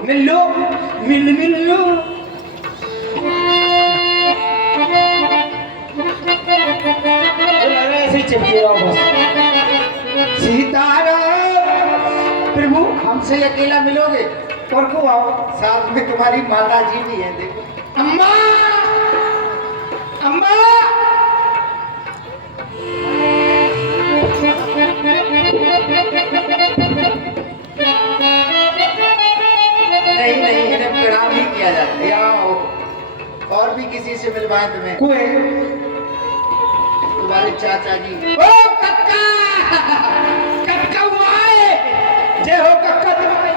मिल लो, मिल लो। ऐसे ही चिपके रहो बस। सीताराम। प्रभु हमसे अकेला मिलोगे? और को आओ, साथ में तुम्हारी माता जी भी है, देखो। अम्मा, अम्मा। नहीं, इन्हें प्रणाम ही किया जाता है। आओ, और भी किसी से मिलवाएं तुम्हें। कोई तुम्हारे चाचा जी। ओ कक्का, कक्का वो आए। जय हो कक्का तुम्हारे।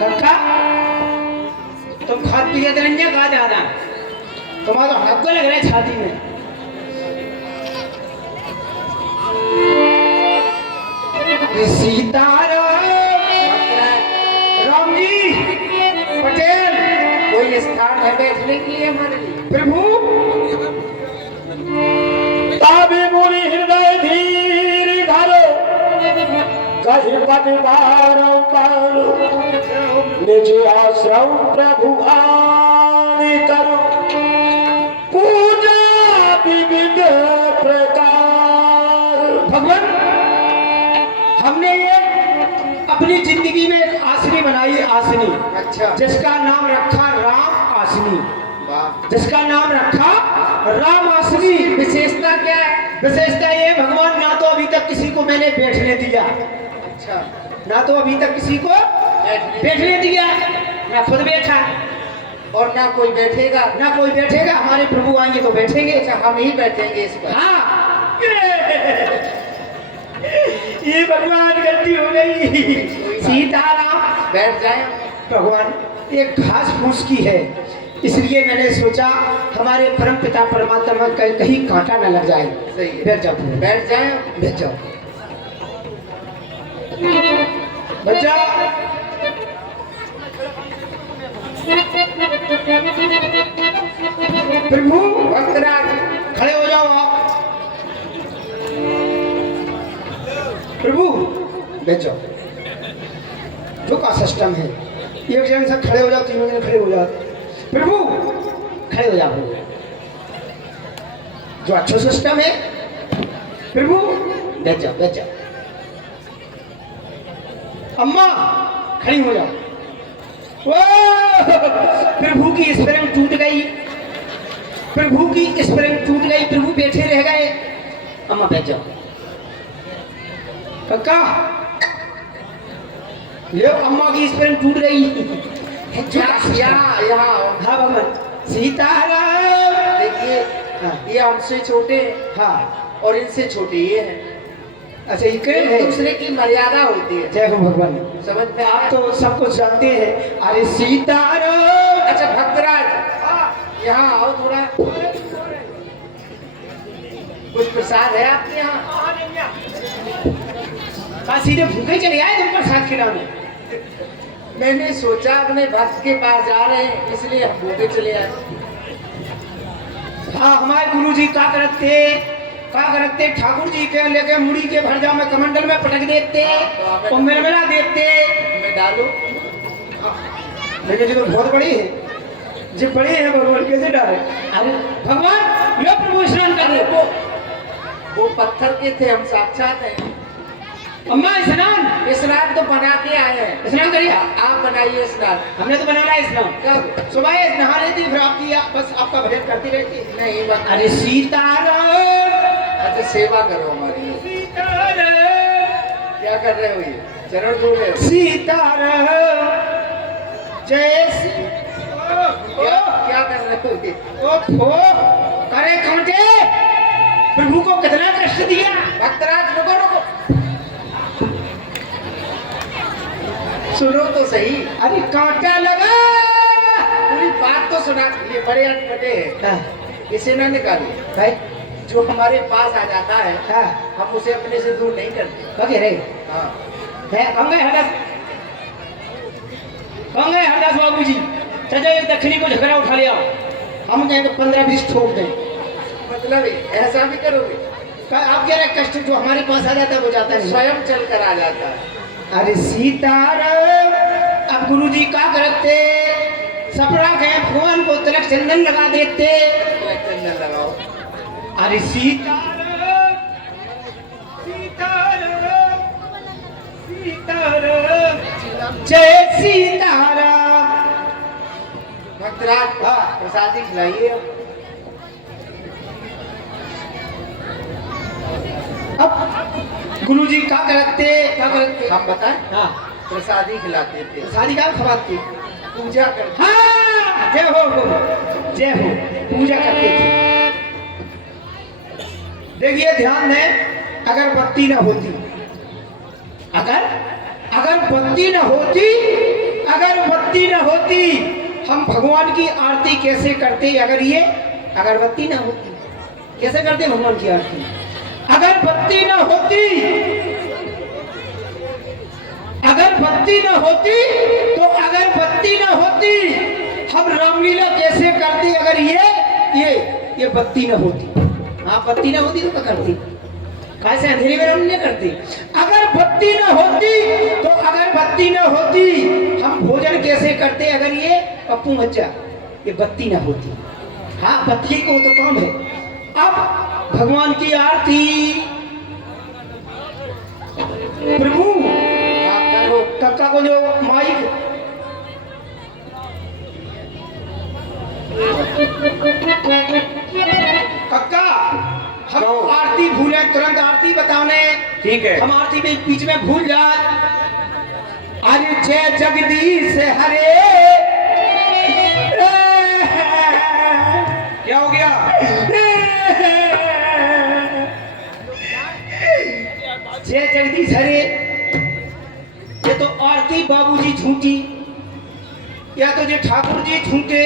कक्का तुम खाद पिए तो नहीं कहा ज्यादा, तुम्हारा तो हक लग रहा है छाती में। सीताराम। राम जी, पटेल, कोई स्थान है बैठने के लिए हमारे लिए? प्रभु। ताबे मोरे हृदय धीर धारो, कहि पद बारंबार, निज आश्रम प्रभु आने करो, पूजा विविध प्रकार। भगवान, हमने ये अपनी जिंदगी में एक आसनी बनाई है, आसनी, अच्छा। जिसका नाम रखा राम आसनी, वाह। जिसका नाम रखा राम आसनी। विशेषता क्या है? विशेषता ये भगवान, ना तो अभी तक किसी को मैंने बैठने दिया, अच्छा। ना तो अभी तक किसी को बैठने दिया, मैं खुद बैठा, और ना कोई बैठेगा? ना कोई बैठेगा। हमारे प्रभु आएंगे तो बैठेंगे। अच्छा, हम ही बैठेंगे इस पर। हाँ। ये भगवान गलती हो गई। सीताराम। बैठ जाए। भगवान, एक घास फूस की है, इसलिए मैंने सोचा हमारे परम पिता परमात्मा में कहीं कांटा न लग जाए। सही है। बैठ जाओ, बैठ जाए। बैठ जाओ, बैठ जाओ। प्रभु भक्तराज, खड़े हो जाओ आप। प्रभु बैठ जाओ। जो का सिस्टम है, एक जन से खड़े हो जाओ, तीनों जन खड़े हो जाओ। प्रभु खड़े हो जाओ। प्रभु जो अच्छा सिस्टम है। प्रभु बैठ जाओ, बैठ जाओ। अम्मा खड़ी हो जाओ। प्रभु की स्प्रिंग टूट गई, प्रभु की स्प्रिंग टूट गई। प्रभु बैठे रह गए। अम्मा बैठ जाओ। कक्का ये अम्मा की स्प्रिंग टूट गई। यहाँ हाँ भगवान। सीताराम। देखिए, हाँ। ये हमसे छोटे हैं हाँ, और इनसे छोटे ये हैं। अच्छा ये कह एक है। दूसरे की मर्यादा होती है। जय हो भगवान। समझ में आप आया? तो सब कुछ जानते हैं। अरे सीताराम। अच्छा भक्तराज, यहाँ आओ थोड़ा। कुछ प्रसाद है आपके यहाँ? कहा सीधे भूखे चले आए तुम प्रसाद खिलाने? मैंने सोचा अपने भक्त के पास जा रहे हैं, इसलिए हम भूखे चले आए। हाँ, हमारे गुरु जी क्या करते ठाकुर जी के लेके मुड़ी के भरजा में कमंडल में पटक देते और मिलमिला देते। मैं डालू? लेकिन जी तो बहुत बड़ी है जी, बड़ी है भगवान, कैसे डाले? अरे भगवान लो प्रभु स्नान कर अरे लो। वो पत्थर के थे, हम साक्षात हैं। अम्मा स्नान स्नान तो बना के आए हैं। स्नान करिए। आप बनाइए स्नान। हमने तो बना लिया स्नान। कब? सुबह नहा रही थी, फिर आपकी बस आपका भजन करती रहती। नहीं बस। अरे सीताराम। अच्छा, सेवा करो हमारी। सीताराम। क्या कर रहे हो? ये चरण धो रहे हो? सीताराम। जय श्री। क्या कर रहे हो ये? ओ करे कांटे, प्रभु को कितना कष्ट दिया। भक्तराज रुको रुको, सुनो तो सही। अरे कांटा लगा। पूरी बात तो सुना। ये बड़े अटपटे हैं, इसे ना निकालो भाई। जो हमारे पास आ जाता है हाँ, हम उसे अपने से दूर नहीं करते। बगे रे हाँ। है। हम गए हरदास बाबू जी, चाचा एक दक्षिणी को झगड़ा उठा लिया, हम कहें 15-20 ठोक दें। मतलब ऐसा भी करोगे? आप कह रहे कष्ट जो हमारे पास आ जाता है वो जाता नहीं। स्वयं चल कर आ जाता है। अरे सीताराम, अब गुरुजी क्या करते, सपना गए भगवान को तिलक चंदन लगा देते। चंदन लगाओ। अरे सीताराम सीताराम सीताराम जय सीताराम। भक्तराज हाँ। प्रसादी खिलाइए। अब गुरुजी क्या करते हम बताएं, हाँ प्रसादी खिलाते थे, शादी का खवाते, पूजा करते। हाँ जय हो जय हो, पूजा करते थे। देखिए ध्यान दें, अगर बत्ती न होती, अगर बत्ती न होती, हम भगवान की आरती कैसे करते? अगर ये अगरबत्ती न होती कैसे करते भगवान की आरती? अगर बत्ती न होती तो अगरबत्ती न होती हम रामलीला कैसे करते? अगर ये बत्ती न होती, हाँ बत्ती न होती तो क्या करती? कैसे अंधेरे में रामलीला करती? अगर बत्ती न होती हम भोजन कैसे करते? अगर ये पप्पू मज्जा ये बत्ती न होती, हाँ बत्ती को तो काम है। अब भगवान की आरती प्रभु कक्का को जो माइक कक्का, हम आरती भूले तुरंत आरती बताने। ठीक है। हम आरती में बीच में भूल जाए। अरे जय जगदीश हरे, क्या हो गया? जय जगदीश हरे, ये तो आरती बाबूजी झूठी, या तो ये ठाकुर जी झूठे,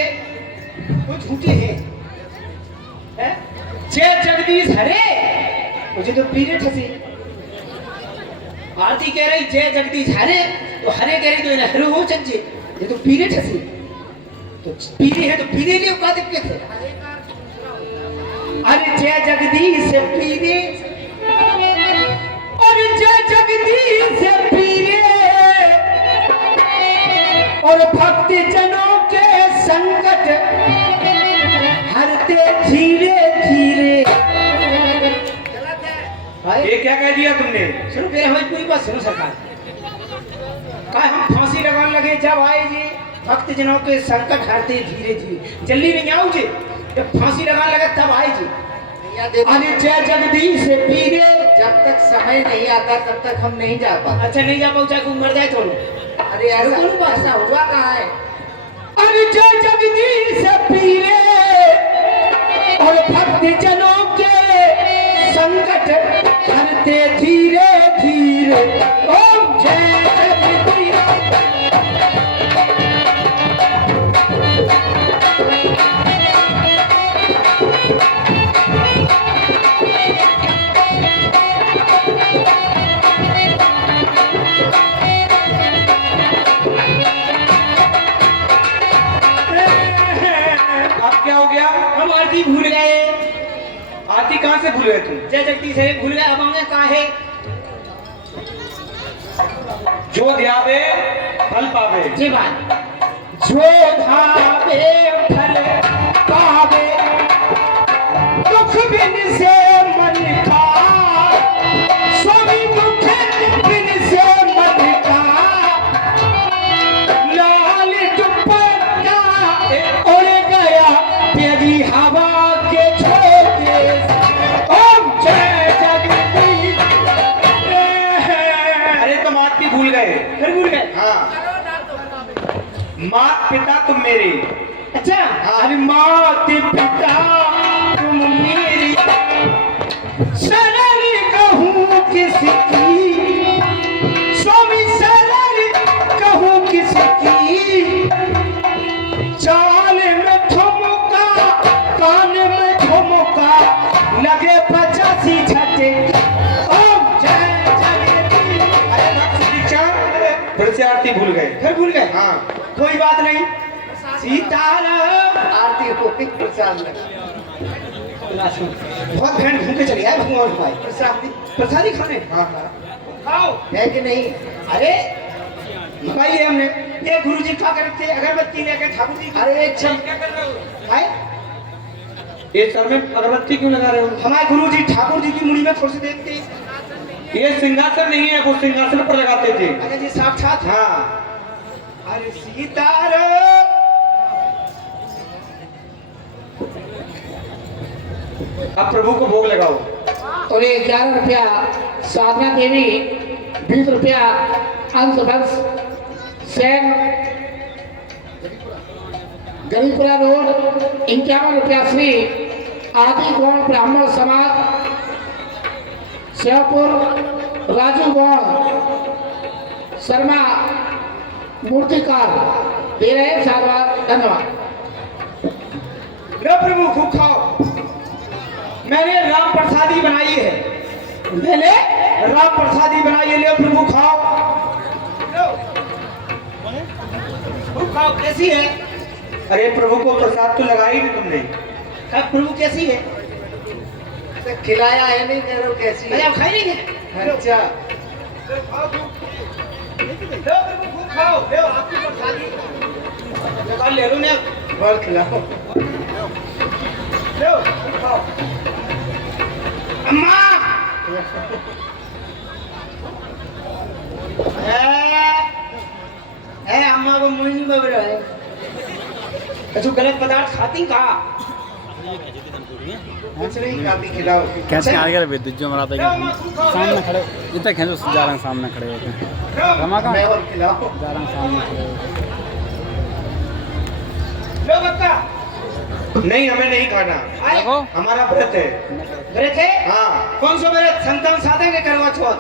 वो झूठे हैं। जय जगदीश हरे, मुझे तो पीरे ठसे। आरती कह रही जय जगदीश हरे, तो हरे कह रही तो हरे हो चज्जे, ये तो पीरे ठसे। तो पीरे है तो पीरे लिए का दिक्कत है? अरे जय जगदीश पीरे, अरे जय जगदीश पीरे, और भक्ति जनों के संकट हरते धीरे धीरे। ये क्या कह दिया तुमने? सुनो फिर हमारी पूरी बात सुनो सरकार। क्या हम फांसी लगाने लगे जब आए जी भक्त जनों के संकट हरते धीरे धीरे, जल्दी नहीं आओ जी, जब फांसी लगाने लगे तब आए जी। अरे जय जगदीश पीरे, जब तक समय नहीं आता तब तक हम नहीं जा पाते। अच्छा नहीं जा पाओ, चाहे कोई मर जाए तो। अरे ऐसा हुआ कहाँ है? अरे जय जगदीश पीरे, और भक्त जनों के संकट हरते धीरे धीरे। ओम जय जगदीश। क्या हो गया? हम आरती भूल गए। आरती कहाँ से भूल गए तुम? जय जगदीश है भूल गए, अब आगे कहाँ है? जो ध्यावे फल पावे। जी बात, जो धावे फल पावे, दुख बिन से मन का, स्वामी दुख बिन से मन का, लाल दुपट्टा उड़ गया तेरी हवा के झोंके। ओम जय जगदीश। अरे तुम आरती भूल गए। फिर भूल गए? हाँ। माँ पिता तुम मेरे। अच्छा, अरे मात पिता तुम मेरी, शरण कहूँ किसकी, स्वामी शरण कहूँ किसकी, चाल में ठुमका कान में ठुमका लगे 85 झटके। ओम जय जगदीश। अरे भक्त दीक्षा, फिर से आरती भूल गए। फिर भूल गए? हाँ। कोई बात नहीं। सीताराम आरती को प्रसाद लगा। बहुत बहन घूम के चले आए भगवान भाई प्रसादी खाने। हाँ हाँ खाओ है कि नहीं? अरे भाई ये हमने ये गुरुजी खा कर रखते अगरबत्ती लेके ठाकुर जी अरे एक छम भाई ये सर में अगरबत्ती क्यों लगा रहे हो? हमारे गुरुजी ठाकुर जी की मुड़ी में थोड़ी सी देखते। ये सिंहासन नहीं है, वो सिंहासन पर लगाते थे। अरे जी साक्षात। हाँ अरे सीताराम अब प्रभु को भोग लगाओ। और ये 11 रुपया साधना देवी, 20 रुपया अंश वंश सेन गरीबपुरा रोड, 51 रुपया श्री आदि गौड़ ब्राह्मण समाज श्यापुर राजू गौड़ शर्मा मूर्तिकार दे रहे हैं। साधुवाद, धन्यवाद। लो प्रभु खूब खाओ। मैंने राम प्रसादी बनाई है, मैंने राम प्रसादी बनाई है। लो प्रभु खाओ, लो खूब खाओ। कैसी है? अरे प्रभु को प्रसाद तो लगा ही नहीं तुमने। कब प्रभु कैसी है? तो खिलाया है नहीं, कह रहे हो कैसी अरे है? आप खाई नहीं है? अच्छा लो खाओ खूब। लो प्रभु खूब खाओ। लो आपकी प्रसादी लगा ले लो ने। और खिलाओ। लो खूब खाओ। अम्मा ए अम्मा को मुंह नहीं बब रहा है। तो गलत पदार्थ खाती का कुछ नहीं खाती, खिलाओ। कैसे आ गया विद्युत जो मराता है सामने खड़े इतना खेलो जा रहे हैं, सामने खड़े होते हैं। रमा का मैं और खिलाओ। जा रहे हैं सामने खड़े होते लो बच्चा नहीं, हमें नहीं खाना। आए देखो हमारा व्रत है। व्रत है? हाँ, कौन सा व्रत? संतान साधे के करवा चौथ?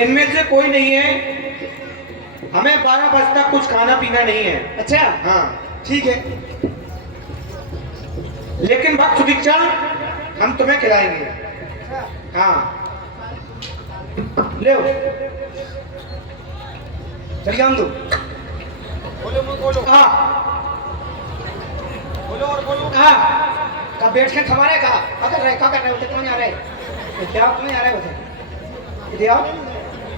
इनमें से कोई नहीं है। हमें 12 बजे तक कुछ खाना पीना नहीं है। अच्छा हाँ, ठीक है। लेकिन भक्त सुदीक्षा हम तुम्हें खिलाएंगे। हाँ, ले चलिए हम दो। हाँ हाँ कब बैठ के खबा रहे? क्या कर रहे होते? कौन आ रहे? क्या कौन आ रहे होते? इधर आओ।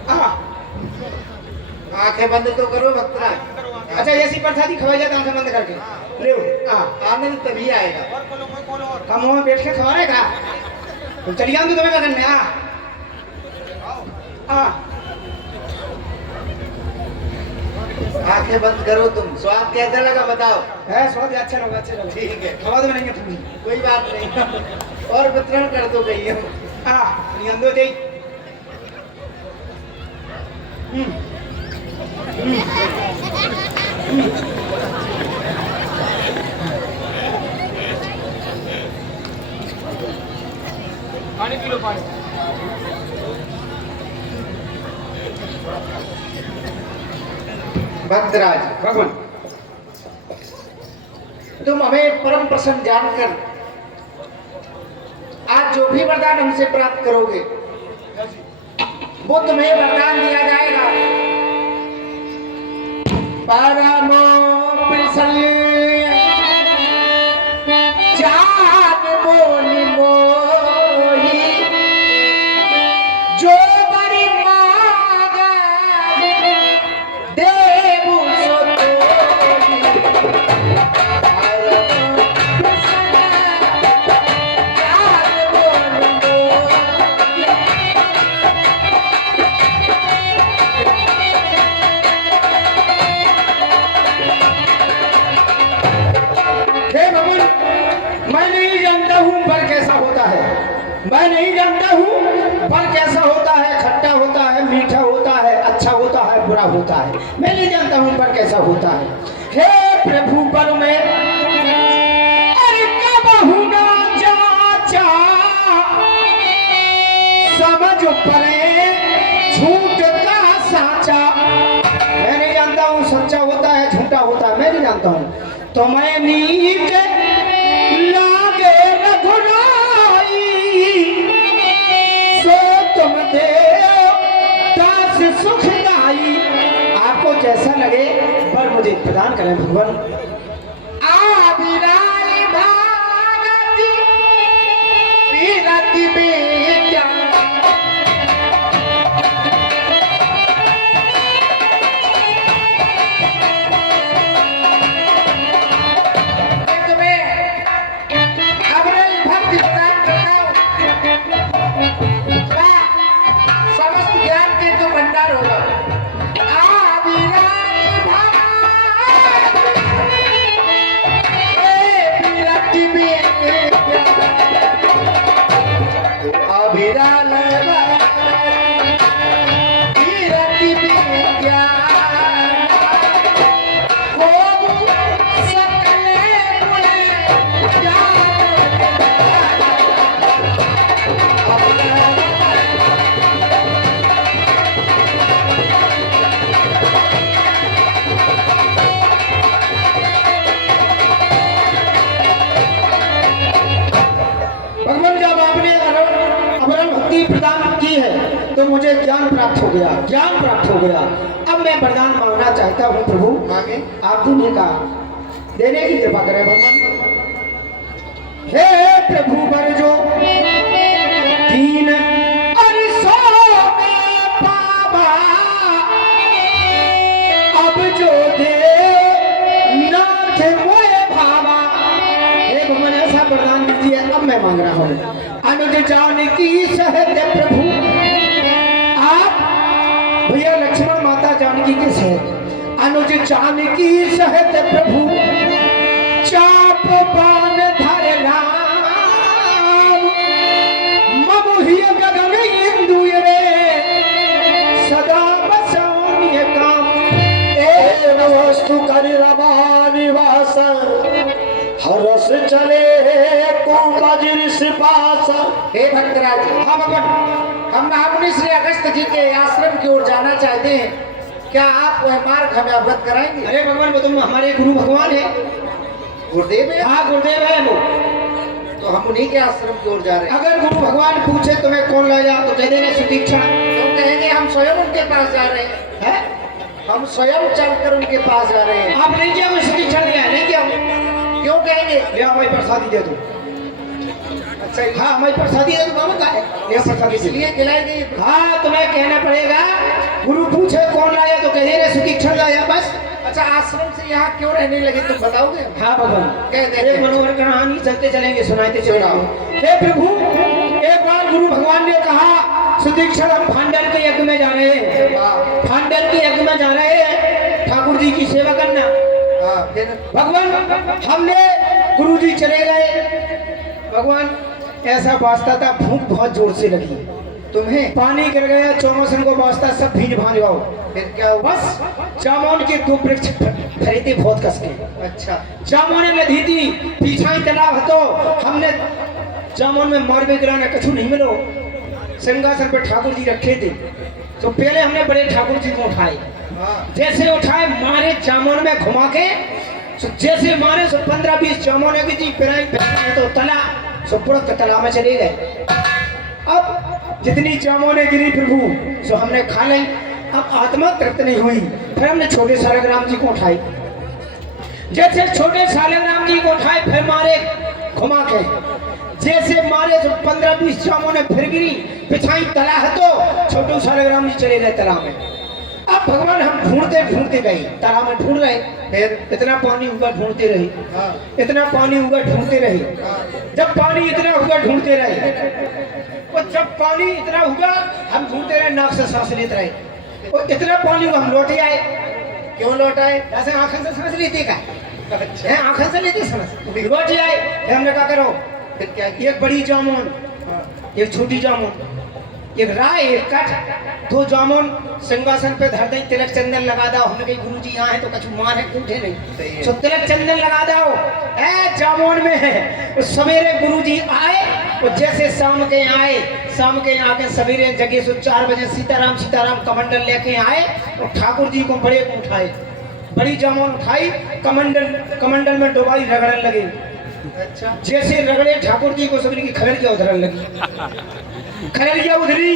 हाँ आंखें बंद तो करो भक्तरा। अच्छा ऐसी प्रसादी खवाई जाता आंखें बंद करके। ले हाँ आनंद तभी आएगा। कम मुंह में बैठ के खबा रहे का? तो चलिए हम तो तुम्हें क्या करने। हाँ हाँ आंखें बंद करो तुम। स्वाद कैसा लगा बताओ? है स्वाद अच्छा लगा, अच्छा लगा। ठीक है, खवा तो नहीं पूरी। कोई बात नहीं। और वितरण कर दो गई हो। हाँ नियंदो दे। पानी पी लो पानी। भक्तराज भगवान तुम हमें परम प्रसन्न जानकर आज जो भी वरदान हमसे प्राप्त करोगे वो तुम्हें वरदान दिया जाएगा। परमो प्रसन्न जान मोनि मोहि जो बरि मांगा देबु सो तोहि। परमो प्रसन्न जान मोनि मोहि हे भगवान मैं नहीं जानता हूँ फल कैसा होता है। मैं नहीं जानता हूँ फल कैसा होता है। खट्टा होता है, मीठा होता है, अच्छा होता है, बुरा होता है। मैं नहीं जानता हूँ फल कैसा होता है। हे प्रभु पर में अरे कबहु ना जाचा समझ पड़े झूठ का साचा। मैं नहीं जानता हूँ सच्चा होता है झूठा होता है। मैं नहीं जानता हूँ। तो मैं नीक लागे रघुराई सो तुम दे दास सुखदाई। आपको जैसा लगे पर मुझे प्रदान करें भगवान। आविराली भागति निराला कीरति विज्ञान हो सकले गुण भगवान जब आपने अमरल भक्ति प्रदान की है तो मुझे ज्ञान प्राप्त हो गया, ज्ञान प्राप्त हो गया। अब मैं वरदान मांगना चाहता हूँ प्रभु, मांगे आप देने की कृपा करें भगवान। हे प्रभु वर जो दीन अरसों में पावा, अब जो दे नाथ मोए भावा। हे भगवान ऐसा वरदान दीजिए, अब मैं मांग रहा हूँ। अनुज जानकी सहज प्रभु, आप भैया लक्ष्मण माता जानकी के सहज, अनुज जानकी सहज प्रभु, चाप बाण धर राम, ममुहिय गगन इंदु रे, सदा बसानिय काम। एक वस्तु कर रमा निवास, हरस चले कुंभजिर सिपास। हे भक्तराज, हाँ भगवान, हम महामुनि श्री अगस्त जी के आश्रम की ओर जाना चाहते हैं, क्या आप वह मार्ग हमें अवगत कराएंगे? अरे भगवान, वो तुम हमारे गुरु भगवान है। गुरुदेव है? हाँ गुरुदेव है वो। तो हम उन्हीं के आश्रम की ओर जा रहे हैं। अगर गुरु भगवान पूछे तुम्हें कौन लाया तो कह देना सुदीक्षा। तो कहेंगे हम स्वयं उनके पास जा रहे हैं, है? हम स्वयं चलकर उनके पास जा रहे हैं। आप नहीं किया, वो सुदीक्षा लिया नहीं किया। क्यों कहेंगे? ले हमारी प्रसादी दे दो। अच्छा, हाँ हमारी प्रसादी दे दो, बाबा का है ले प्रसादी से। इसलिए खिलाई गई। हाँ तुम्हें कहना पड़ेगा, गुरु पूछे कौन लाया तो कह देना सुदीक्षा लाया बस। अच्छा, आश्रम से यहाँ क्यों रहने लगे तुम बताओगे? हाँ भगवान, कह देंगे। एक मनोहर कहानी चलते चलेंगे, सुनाते चले। हे प्रभु, एक बार गुरु भगवान ने कहा सुदीक्षण हम फांडल के यज्ञ में जा रहे हैं, वाह। फांडल के यज्ञ में जा रहे हैं, ठाकुर जी की सेवा करना। हाँ, फिर भगवान हमने गुरु जी चले गए। भगवान ऐसा वास्ता था, भूख बहुत जोर से लगी, तुम्हें पानी गिर गया, चौमसन को वास्ता सब भीज भांज जाओ। फिर क्या हुआ? बस जामुन के दो वृक्ष खड़े थे बहुत कस के। अच्छा, जामुन लधी थी, पीछा ही तालाब तो हमने जामुन में मारवे गिराना कछु नहीं मिलो। सिंहासन पे ठाकुर जी रखे थे, तो पहले हमने बड़े ठाकुर जी को उठाए। हाँ, जैसे उठाए मारे जामुन में घुमा के, तो जैसे मारे सो 15-20 जामुन की जी पिराई तो तला सो पुरख के तालाब में चले गए। अब जितनी जामुने गिरी प्रभु सो हमने खा ली। अब आत्मा तृप्त नहीं हुई, फिर हमने छोटे सालग्राम जी को उठाए। जैसे छोटे सालग्राम जी को उठाए फिर मारे घुमा के, जैसे मारे तो 15-20 जामुने फिर गिरी, पिछाई तला है तो छोटे सालग्राम जी चले गए तालाब में। अब भगवान हम ढूंढते ढूंढते गए, तालाब में ढूंढ रहे, फिर इतना पानी हुआ ढूंढते रहे, हाँ, इतना पानी हुआ ढूंढते रहे। हाँ। जब पानी इतना हुआ ढूंढते रहे, और जब पानी इतना हुआ हम ढूंढते रहे, नाक से सांस लेते रहे, और इतना पानी हुआ हम लौटे आए। क्यों लौटाए? ऐसे आंखों से सांस लेते का अच्छा, है, आंखों से लेते सांस, लौटे आए। फिर हमने क्या करो, फिर क्या किया? एक बड़ी जामुन, हाँ, एक छोटी जामुन, एक राय, एक कट, दो जामुन सिंहासन पे धर दें, तिलक चंदन लगा दो। हमने कही गुरु जी यहाँ है तो कछु मान है कूठे सही नहीं, है। तो तिलक चंदन लगा दो। ए जामुन में है। तो सवेरे गुरु जी आए, और जैसे शाम के आए, शाम के आके सवेरे जगह से 4 बजे सीताराम सीताराम कमंडल लेके आए, और ठाकुर जी को बड़े को उठाए, बड़ी जामुन उठाई, कमंडल में डुबाई, रगड़ने लगे। अच्छा, जैसे रगड़े ठाकुर जी को सबरी की खलरिया उधरने लगी, खलरिया उधरी,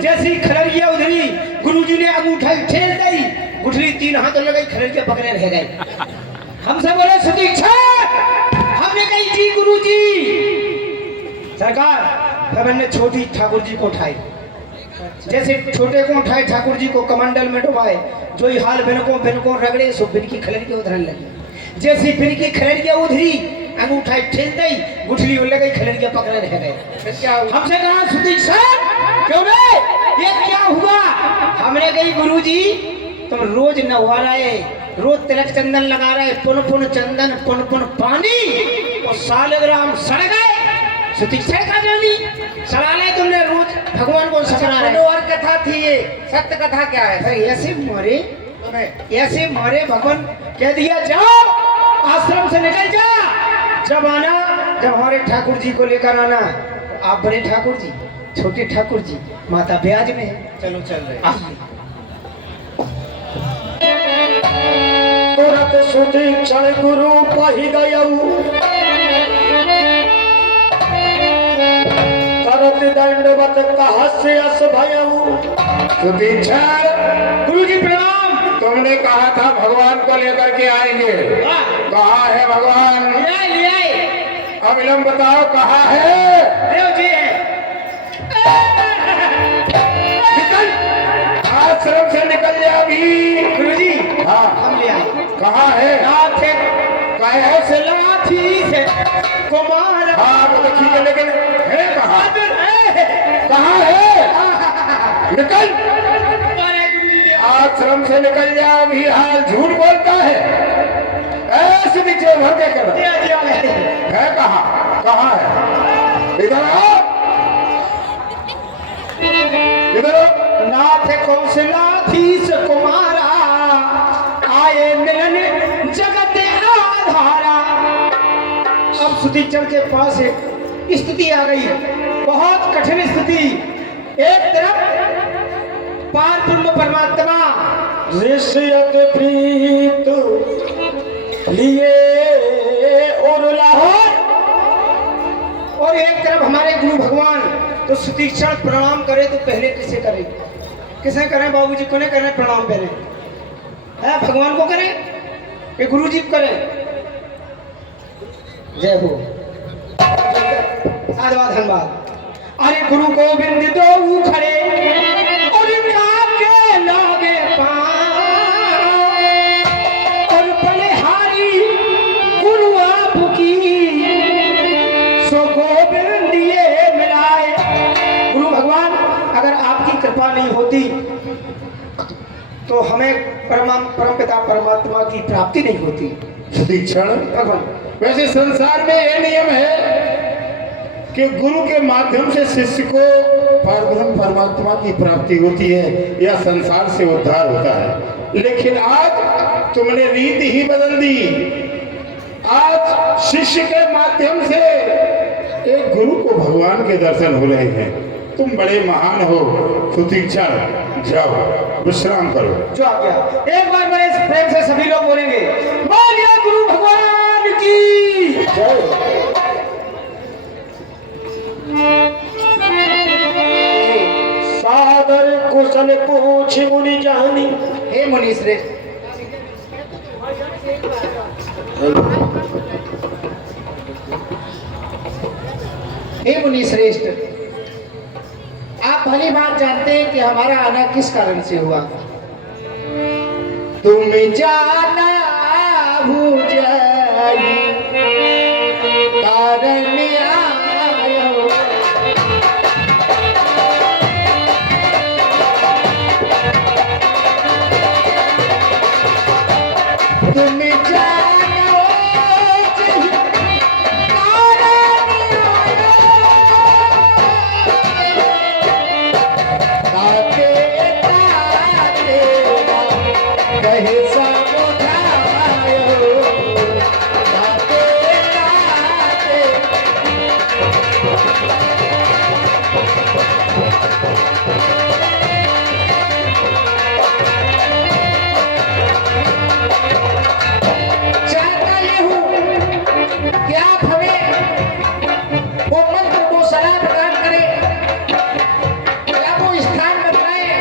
जैसी खलरिया उधरी गुरुजी ने अंगूठा ठेल दी, गुठली 3 हाथ लगे, खलरिया पकड़े रह गए। हमसे बोले सुदीक्षा, हमने कही जी गुरुजी सरकार। फिर मैंने छोटी ठाकुर जी को उठाई, जैसे छोटे को उठाए ठाकुर जी को कमंडल में डुबाए, जो ही हाल बिनको रगड़े सो बिन की खलरिया उधरने लगी। जैसी बिन की खलरिया उधरी, अंगूठा ठेल दी, गुठली उड़ गई, खलरिया पकड़े रह गए। फिर क्या हुआ? हमसे कहा सुदीक्षा क्यों रे, ये क्या हुआ? हमने कही गुरुजी तुम रोज नहवा रहे, रोज तिलक चंदन लगा रहे, पुन पुन चंदन पुन पुन पानी, और सालग्राम सड़ गए। सुदीक्षा का जानी सड़ा ले तुमने रोज थी ये? सत्य कथा क्या है? अरे ऐसे मारे, तुम्हें ऐसे मारे भगवान कह दिया जाओ आश्रम से निकल जा। जब आना, जब हमारे ठाकुर जी को लेकर आना। आप बड़े ठाकुर जी, छोटे ठाकुर जी, माता ब्याज में है। चलो चल रहे। आइए। तुरंत सुदीक्षण गुरु पहि गयऊ, करत दंडवत कहस्य अस भयऊ। सुदीक्षण, गुरुजी प्रणाम। तुमने कहा था भगवान को लेकर के आएंगे, कहाँ है भगवान? ले आए। अविलंब बताओ कहाँ है? देव जी है। निकल, आश्रम से निकल जा अभी। गुरुजी हाँ, हम ले आए। कहाँ है? लाथ है, कहे से लाठी से कुमार। हाँ वो तो ठीक है, लेकिन है कहाँ? कहाँ है? निकल, आश्रम से निकल जा अभी। हाल झूठ बोलता है, ऐसे नीचे भर के कर है। कहाँ कहाँ है? इधर आओ, इधर आओ। नाथ कौशलाधीश कुमारा, आए मिलन जगत आधारा। अब सुदीक्षण के पास एक स्थिति आ गई, बहुत कठिन स्थिति। एक तरफ पार ब्रह्म परमात्मा ऋषियत प्रीत लिए और लाहौर, और एक तरफ हमारे गुरु भगवान। तो सुदीक्षण प्रणाम करे तो पहले किसे करे? किसे करें? बाबूजी को नहीं करें प्रणाम पहले? है भगवान को करें कि गुरु जी को करें? जय हो, धन्यवाद धन्यवाद। अरे गुरु गोविंद दो खड़े और काके लागे पाँव, और बलिहारी गुरु आपकी सो गोविंद ये मिलाए। गुरु भगवान, अगर आपकी कृपा नहीं होती तो हमें परम पिता परमात्मा की प्राप्ति नहीं होती। सुदीक्षण, भगवान वैसे संसार में यह नियम है कि गुरु के माध्यम से शिष्य को परब्रह्म परमात्मा की प्राप्ति होती है या संसार से उद्धार होता है। लेकिन आज तुमने रीति ही बदल दी। आज शिष्य के माध्यम से एक गुरु को भगवान के दर्शन हो रहे हैं। तुम बड़े महान हो सुदीक्षण, जाओ विश्राम करो। जो आ गया। एक बार बड़े प्रेम से सभी लोग बोलेंगे, बोलिए गुरु भगवान की जय। सादर कुशल पूछ मुनि जानी। हे मुनि श्रेष्ठ, हे मुनि श्रेष्ठ, आप भली बात जानते हैं कि हमारा आना किस कारण से हुआ। तुम जाना भूजाई कारण आयो। तुम जानो कहे चाहता ये हूँ कि आप हमें वो मंत्र को सलाह प्रदान करें या वो स्थान बताएं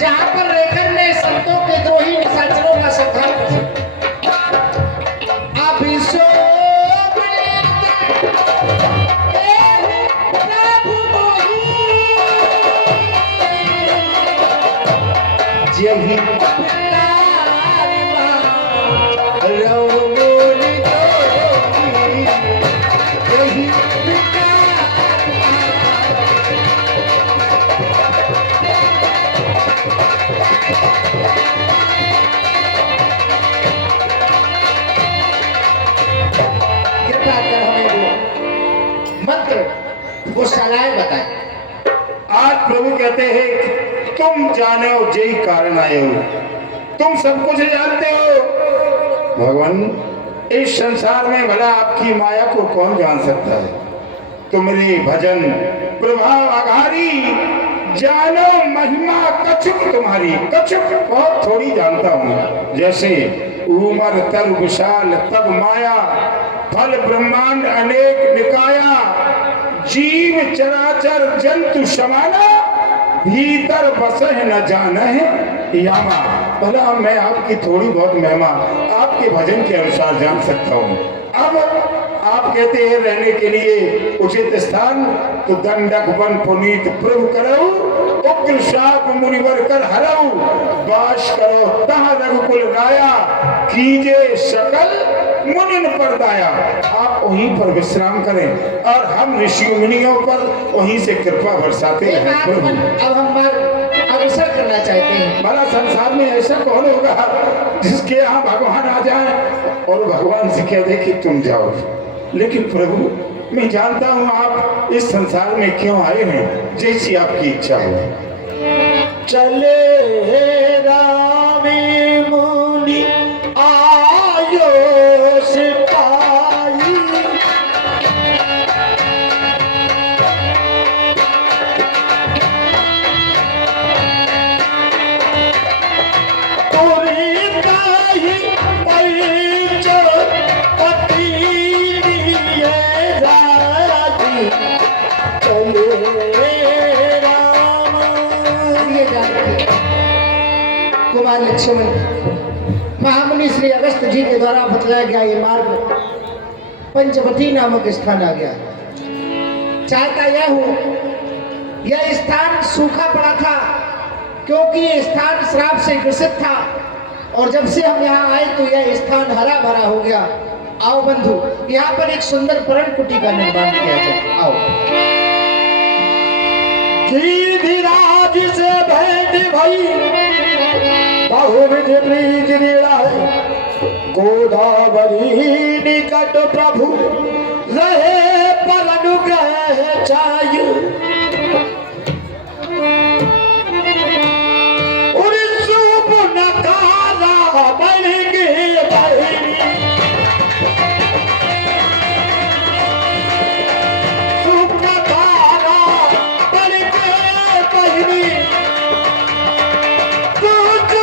जहाँ पर रहकर ने संतों के द्रोही निशाचरों का संहार कर सकें। आप इसो यही मंत्र वो सलाह बताए। आज प्रभु कहते हैं तुम जाने हो यही कारण आए हो, तुम सब कुछ जानते हो। भगवान इस संसार में भला आपकी माया को कौन जान सकता है। तुम्हारे भजन प्रभाव आघारी जानो महिमा कछुक तुम्हारी, कछुक बहुत थोड़ी जानता हूँ। जैसे उमर तर विशाल तब माया, फल ब्रह्मांड अनेक निकाया, जीव चराचर जंतु समाना, भीतर बसह न जाने यामा। भला मैं आपकी थोड़ी बहुत महिमा आपके भजन के अनुसार जान सकता हूँ। अब आप कहते हैं रहने के लिए उचित स्थान, तो दंडक वन पुनीत प्रभु करो, उग्र शाप मुनिवर कर हरऊ, वास करो तहाँ रघुकुल राया, कीजे सकल मुनिन पर दाया। आप वहीं पर विश्राम करें और हम ऋषि मुनियों पर वहीं से कृपा बरसाते हैं प्रभु। अब हम अग्रसर करना चाहते हैं। भला संसार में ऐसा कौन होगा जिसके यहाँ भगवान आ जाए और भगवान से कह दे कि तुम जाओ। लेकिन प्रभु मैं जानता हूँ आप इस संसार में क्यों आए हैं, जैसी आपकी इच्छा हो। चले रामी मुनि आयो सिपाही, कुमार लक्ष्मण महामुनि श्री अगस्त जी के द्वारा बतलाया गया ये मार्ग पंचवटी नामक स्थान आ गया। चाहता यह हूं, यह स्थान सूखा पड़ा था क्योंकि ये स्थान श्राप से ग्रसित था, और जब से हम यहाँ आए तो यह स्थान हरा भरा हो गया। आओ बंधु, यहाँ पर एक सुंदर पर्ण कुटी का निर्माण किया जाए। आओ। राज से भेंट भई बहुविध ब्रीज निराय, गोदावरी निकट प्रभु रहे पर अनुग्रह चाहिए। नकारा बन गे बहिनी, नकारा बन गे बहिनी, तू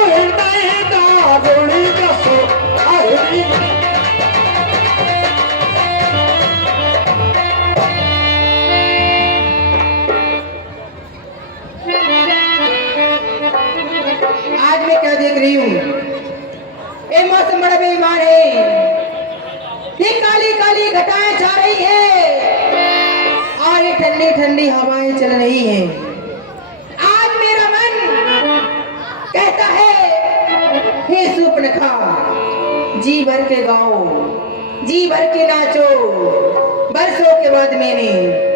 हृदय दारुणी कसो हरी। आज मैं क्या देख रही हूँ, ये मौसम बड़ा बेईमान है। ये काली काली घटाएं जा रही है और ये ठंडी ठंडी हवाएं चल रही हैं। आज मेरा मन कहता है, हे सूर्पनखा, जी भर के गाओ, जी भर के नाचो। बरसों के बाद मैंने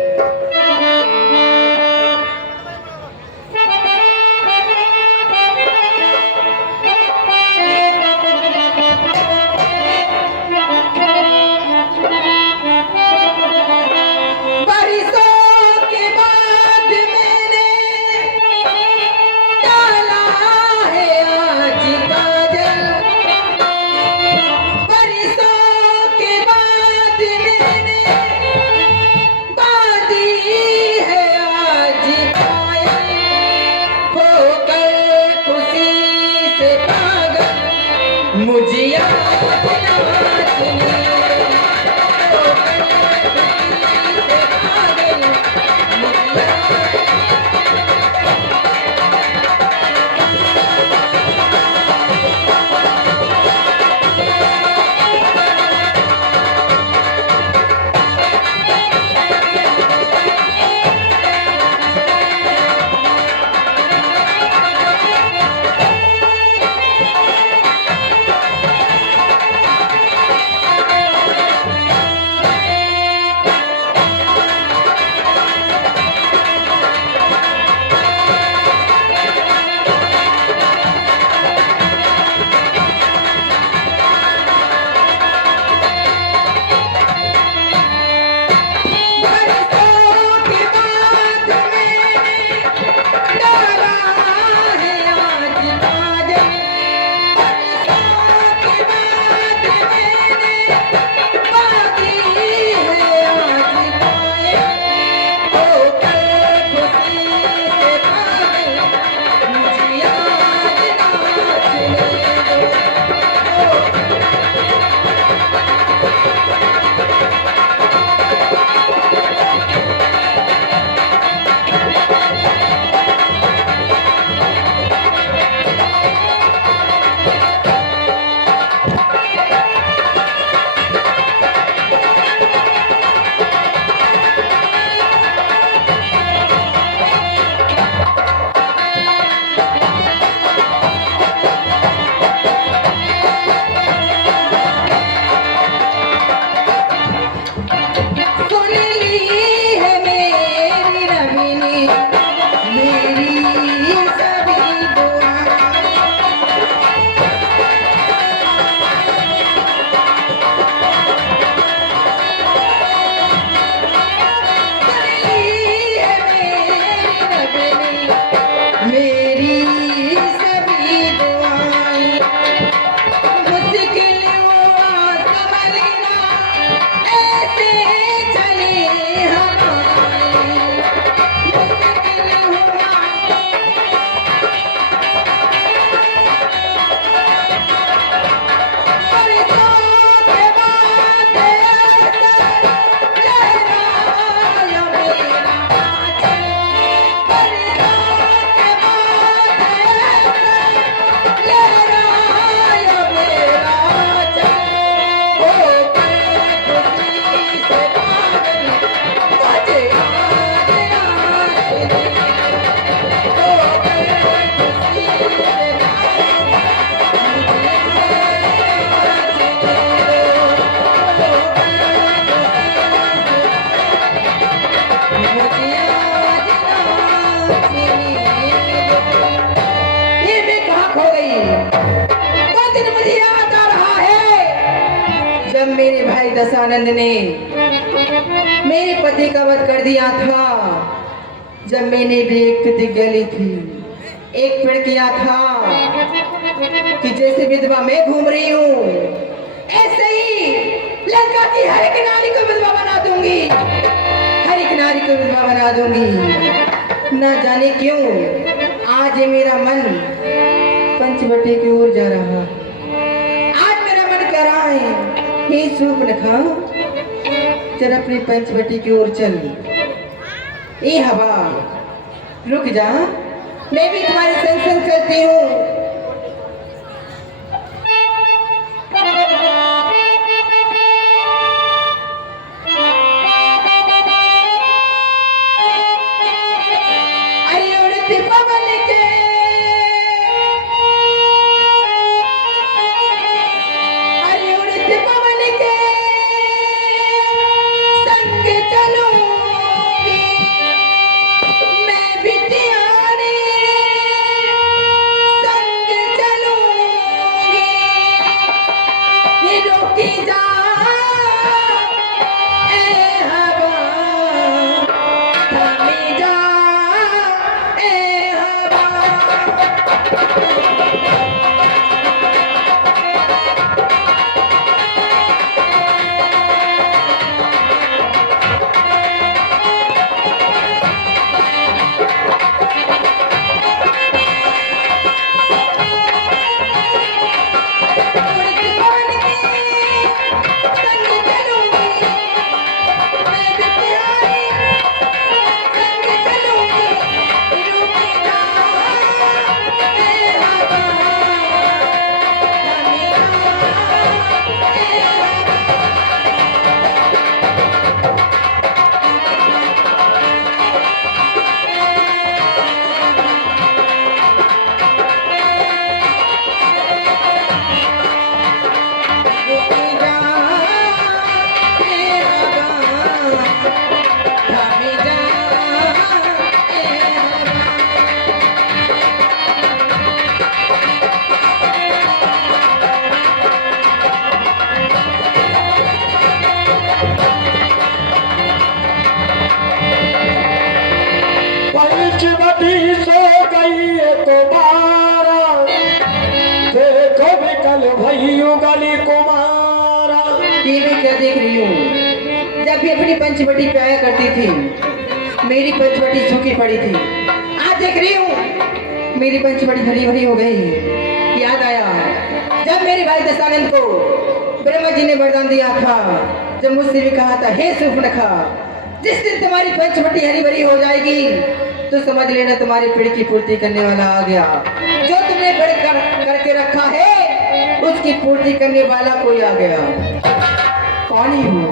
जब मेरे भाई दशानंद ने मेरे पति का वध कर दिया था, जब मैंने भी एक प्रतिज्ञा ली थी, एक पेड़ किया था कि जैसे विधवा मैं घूम रही हूँ, ऐसे ही लंका की हर एक नारी को विधवा बना दूंगी, हर एक नारी को विधवा बना दूंगी। ना जाने क्यों आज ये मेरा मन पंचवटी की ओर जा रहा, आज मेरा मन कह रहा है हे सूर्पनखा जरा अपनी पंचवटी की ओर चल। ए हवा रुक जा, मैं भी तुम्हारे संग संग चलती हूँ। अरे उड़ते पवन के संग चलूंगी मैं बिटियानी, संग चलूंगी ये रोकी जा ए हवा, थमी जा ए हवा। क्या देख रही हूँ? जब भी अपनी पंचवटी पे आया करती थी, मेरी पंचवटी सूखी पड़ी थी। आज देख रही हूँ मेरी पंचवटी हरी भरी हो गई। याद आया जब मेरे भाई दशानंद को ब्रह्मा जी ने वरदान दिया था, जब मुझसे भी कहा था हे सूर्पनखा जिस दिन तुम्हारी पंचवटी हरी भरी हो जाएगी तो समझ लेना तुम्हारी पेड़ की पूर्ति करने वाला आ गया। जो तुमने पेड़ करके रखा है उसकी पूर्ति करने वाला कोई आ गया। कौन ही हो?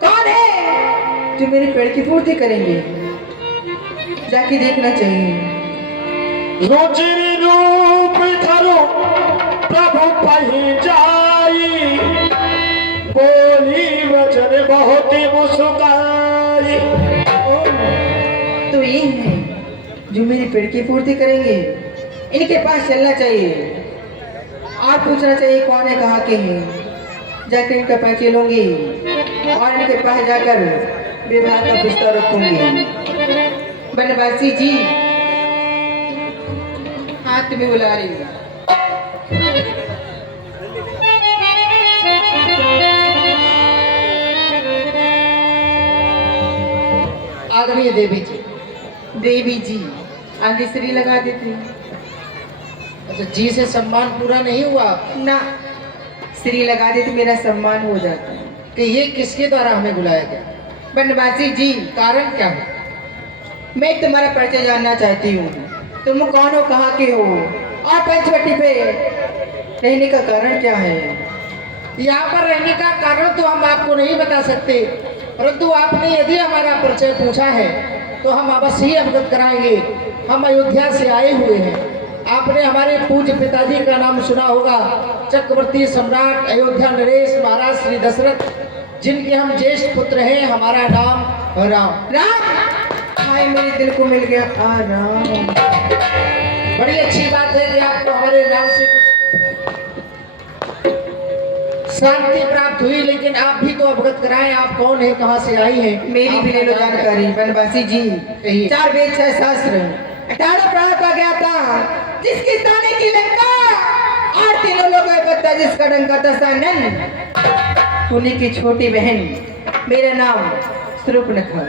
कौन है जो मेरे पेड़ की पूर्ति करेंगे? जाके देखना चाहिए। रुचिर रूप धरो प्रभु पही जाई, बोली वचन बहुत मुस्काई। तो ये है जो मेरी पेड़ की पूर्ति करेंगे, इनके पास चलना चाहिए और पूछना चाहिए कौन है, कहाँ के हैं। जाकर इनका परिचय लूंगी और इनके पास जाकर विवाह का प्रस्ताव रखूंगी। बनवासी जी हाथ में बुला रही हूँ। आदरणीय देवी जी, देवी जी आगे श्री लगा देती। अच्छा, जी से सम्मान पूरा नहीं हुआ ना, श्री लगा देती मेरा सम्मान हो जाता। कि ये किसके द्वारा हमें बुलाया गया? बनवासी जी, कारण क्या है? मैं तुम्हारा परिचय जानना चाहती हूँ। तुम कौन हो, कहाँ के हो, और पंचवटी पे रहने का कारण क्या है? यहाँ पर रहने का कारण तो हम आपको नहीं बता सकते, परंतु आपने यदि हमारा परिचय पूछा है तो हम अवश्य ही अवगत कराएंगे। हम अयोध्या से आए हुए हैं। आपने हमारे पूज्य पिताजी का नाम सुना होगा, चक्रवर्ती सम्राट अयोध्या नरेश महाराज श्री दशरथ, जिनके हम ज्येष्ठ पुत्र हैं। हमारा नाम राम। राम, हाय मेरे दिल को मिल गया राम। बड़ी अच्छी बात है कि आपको हमारे नाम से कुछ शांति प्राप्त हुई, लेकिन आप भी तो अवगत कराएं, आप कौन है, कहाँ से आई हैं? मेरी भी ले लो जानकारी। बनवासी जी, कहिए। 4 वेद 6 शास्त्र 18 प्राण का गया था, जिसकी स्थाने की लंका, और तीनों लोगों का पत्ता जिसका डंका था सानन, उन्हीं की छोटी बहन, मेरा नाम शूर्पणखा।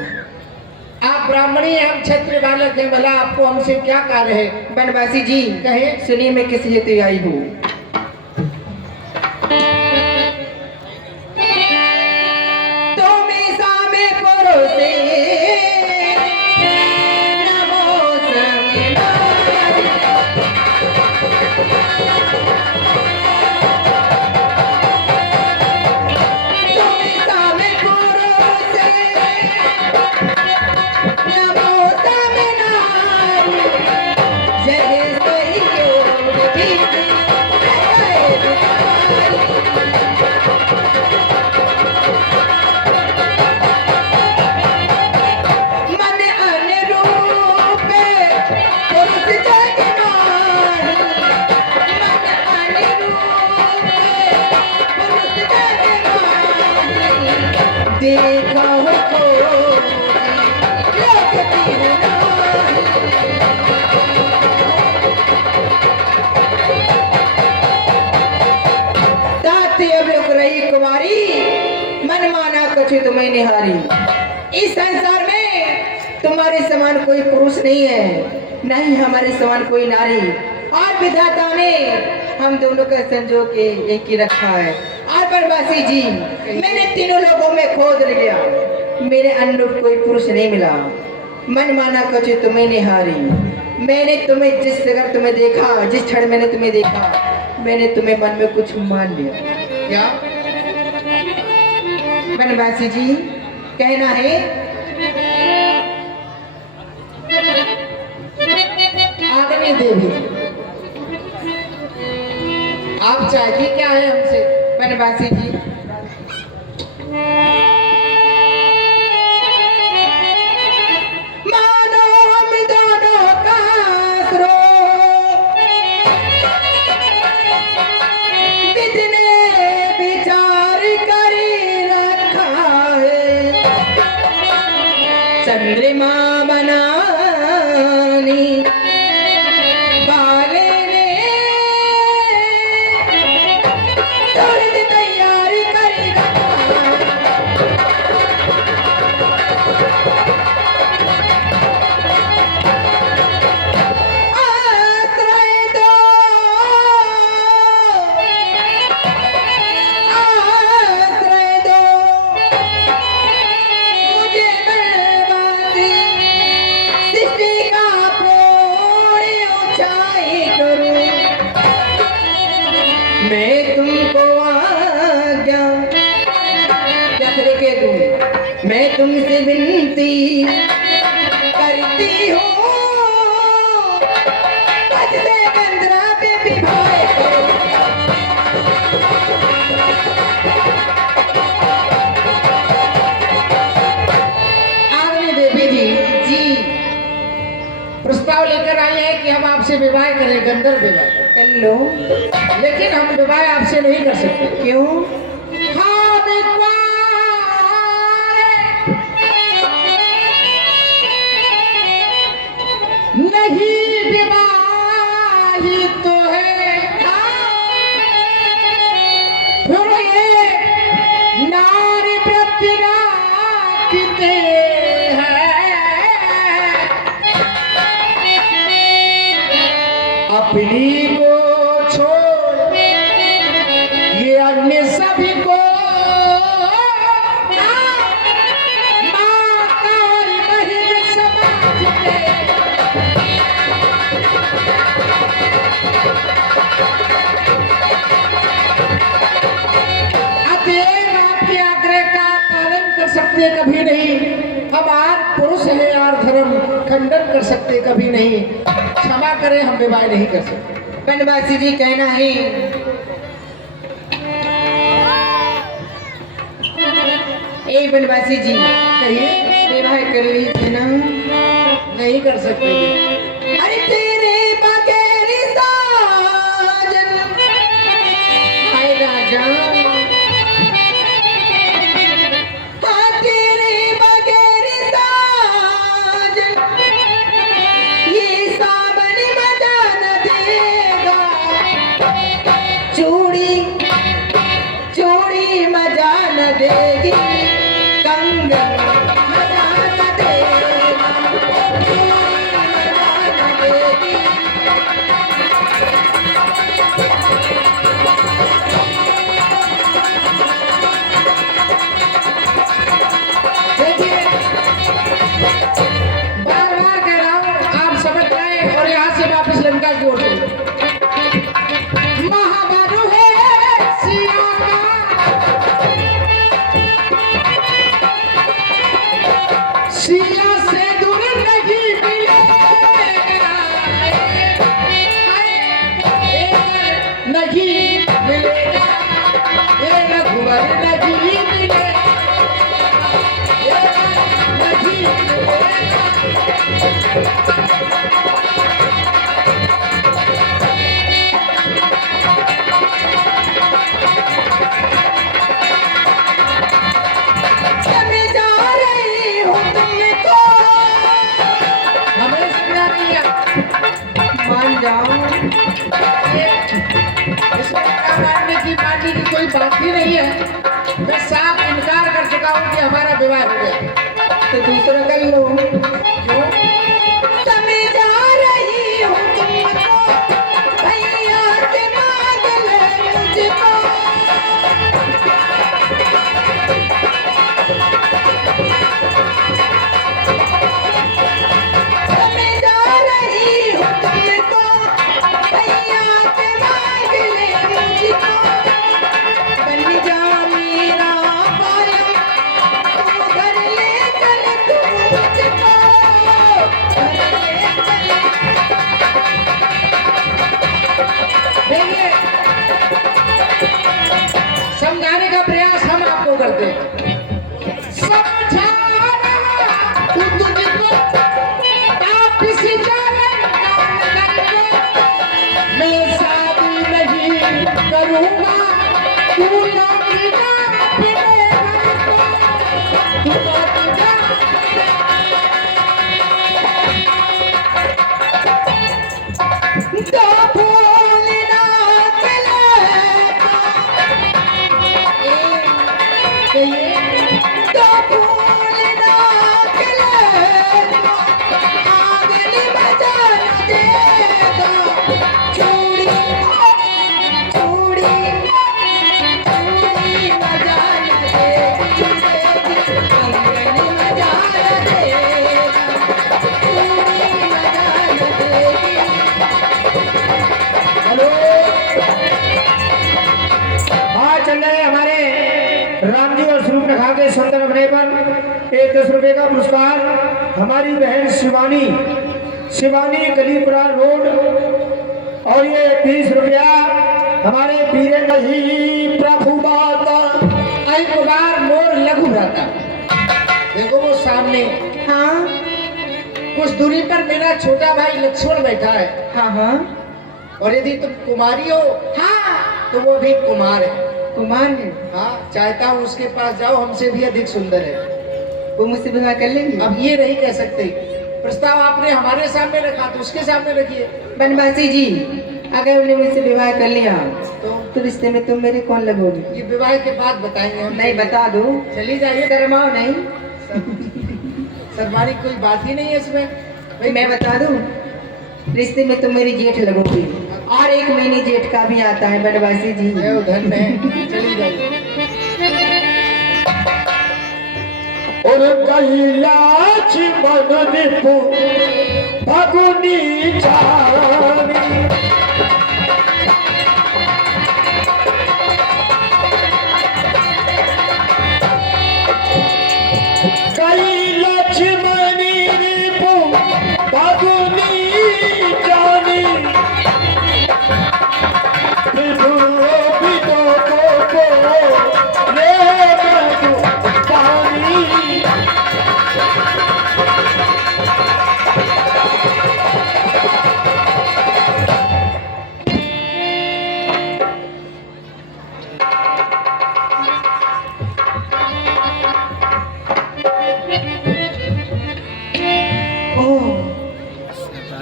आप ब्राह्मणी हैं, हम क्षत्रिय बालक हैं, भला आपको हमसे क्या कार्य है? बनवासी जी कहे। सुनिए, मैं किस हेतु आई हूँ। तो मैं सामे परोसे नमो समेनाय। तो मैं सामे परोसे नमो समेनाय। जय सही योग बीती जय बिहारी। मन अनुरूप पुरुष जग नाही। मन अनुरूप पुरुष जग नाही। देखो कोटि लोक तीर नाही। ताते अब लोग रही कुमारी, मन माना कछु तुम्हें निहारी। इस संसार में तुम्हारे समान कोई पुरुष नहीं है, नहीं हमारे समान कोई नारी, और विधाता ने हम दोनों का संजोग के एक ही रखा है। और बनवासी जी, मैंने तीनों लोगों में खोज लिया, मेरे अनुरूप कोई पुरुष नहीं मिला। मन माना कछु तुम्हें निहारी। मैंने तुम्हें जिस जगह तुम्हें देखा, जिस क्षण मैंने तुम्हें देखा, मैंने तुम्हें मन में कुछ मान लिया। क्या? बनवासी जी, कहना है आदमी देवी, आप चाहती क्या है हमसे? बनवासी जी, मानो हम दोनों का स्रोत कितने विचार कर रखा है। चंद्रमा बनानी बाले ने थोड़ी सी तैयारी कर रखा है। आश्रय दो, आश्रय दो मुझे बनवासी, सृष्टि का पूरी ऊंचाई करूं। मैं तुमको आज्ञा क्या करके दूं, मैं तुमसे विनती करती हूँ, पद से गंधरा पे विवाह करो। आदमी देवी जी, जी प्रस्ताव लेकर आए हैं कि हम आपसे विवाह करें, गंधर्व विवाह। कर लो। लेकिन हम विवाह आपसे नहीं कर सकते। क्यों? हाँ, विवाह नहीं, विवाहित तो है। फिर ये नारी व्रत राखते हैं, बाबली को छोड़ ये अन्य सभी को माता और बहन समझ ले। अतएव आपके आग्रह का पालन कर सकते कभी नहीं, हम आर पुरुष हैं और धर्म खंडन कर सकते कभी नहीं, क्षमा करें हम विवाह नहीं कर सकते। बनवासी जी कहना है ए बनवासी जी कहिए। विवाह कर लीजिए ना। नहीं कर सकते। अरे तेरे बगैर साजन हाय राजा, हाँ तेरे बगैर साजन ये सावन मजा न देगा, चूड़ी चूड़ी मजा न देगी, कंगन मजा न देगा, चूड़ी मजा न देगी। देखिए बार बार कह रहा हूं आप समझ जाए और यहां से वापस लंका की ओर चले। महाबाहु है सिया का, सिया से दूर नहीं मिलेगा, नहीं मिलेगा, ये रघुवर नहीं मिलेगा, मैं जा रही हूँ तुमको, हमें सुना नहीं है। मान जाओ। इसमें क्या मानने की कोई बात ही नहीं है। मैं साफ इनकार कर चुका हूँ कि हमारा विवाह हो गया। तो दूसरा कर लो। क्यों? मैं जा रही हूँ तुमको, भैया से मांग ले मुझको। मैं जा रही हूँ तुमको, भैया से मांग ले मुझको। बन जा मेरा पाया, तू घर ले चल तू मुझको, घर ले चल। देखिए समझाने का प्रयास हम आपको करते हैं। समझाना तू तुझको आप किसी जाने मैं शादी नहीं करूँगा, तू लौट जा अपने घर को, तू लौट जा। तो भूलना कहिए तो भूलना आगली मजा न देगा, चूड़ी चूड़ी चूड़ी मजा न देगी, आगली मजा न देगा, चूड़ी मजा न देगी। हेलो, हाँ चल रहे हमारे राम जी और स्वरूप रखा के सुंदर बने पर एक 10 रुपए का पुरस्कार हमारी बहन शिवानी, शिवानी गलीपुरा रोड, और ये 20 रुपया हमारे वीरेंद्र ही प्रभु माता आई कुमार मोर लघु भ्राता। देखो वो सामने हाँ कुछ दूरी पर मेरा छोटा भाई लक्ष्मण बैठा है, हाँ हाँ और यदि तुम कुमारी हो हाँ तो वो भी कुमार है। कुमार है, हाँ चाहता हूँ उसके पास जाओ, हमसे भी अधिक सुंदर है। वो मुझसे विवाह कर लेंगे। अब ये नहीं कह सकते, प्रस्ताव आपने हमारे सामने रखा तो उसके सामने रखिए। बनवासी जी अगर उन्हें मुझसे विवाह कर लिया तो तो रिश्ते में तुम मेरे कौन लगोगे? ये विवाह के बाद बताएंगे हम। नहीं बता दो, चली जाइए। शर्माओ नहीं। सरवारी कोई बात ही नहीं है इसमें। भाई मैं बता दूं, रिश्ते में तुम मेरी जेठ लगोगी। और एक महीने जेठ का भी आता है बनवासी जी। धन में चली गई। और कैलाश मन निपु फगुनी चारी कैलाश मन निपु फगुनी चारी विभु विदो को रे मधुबानी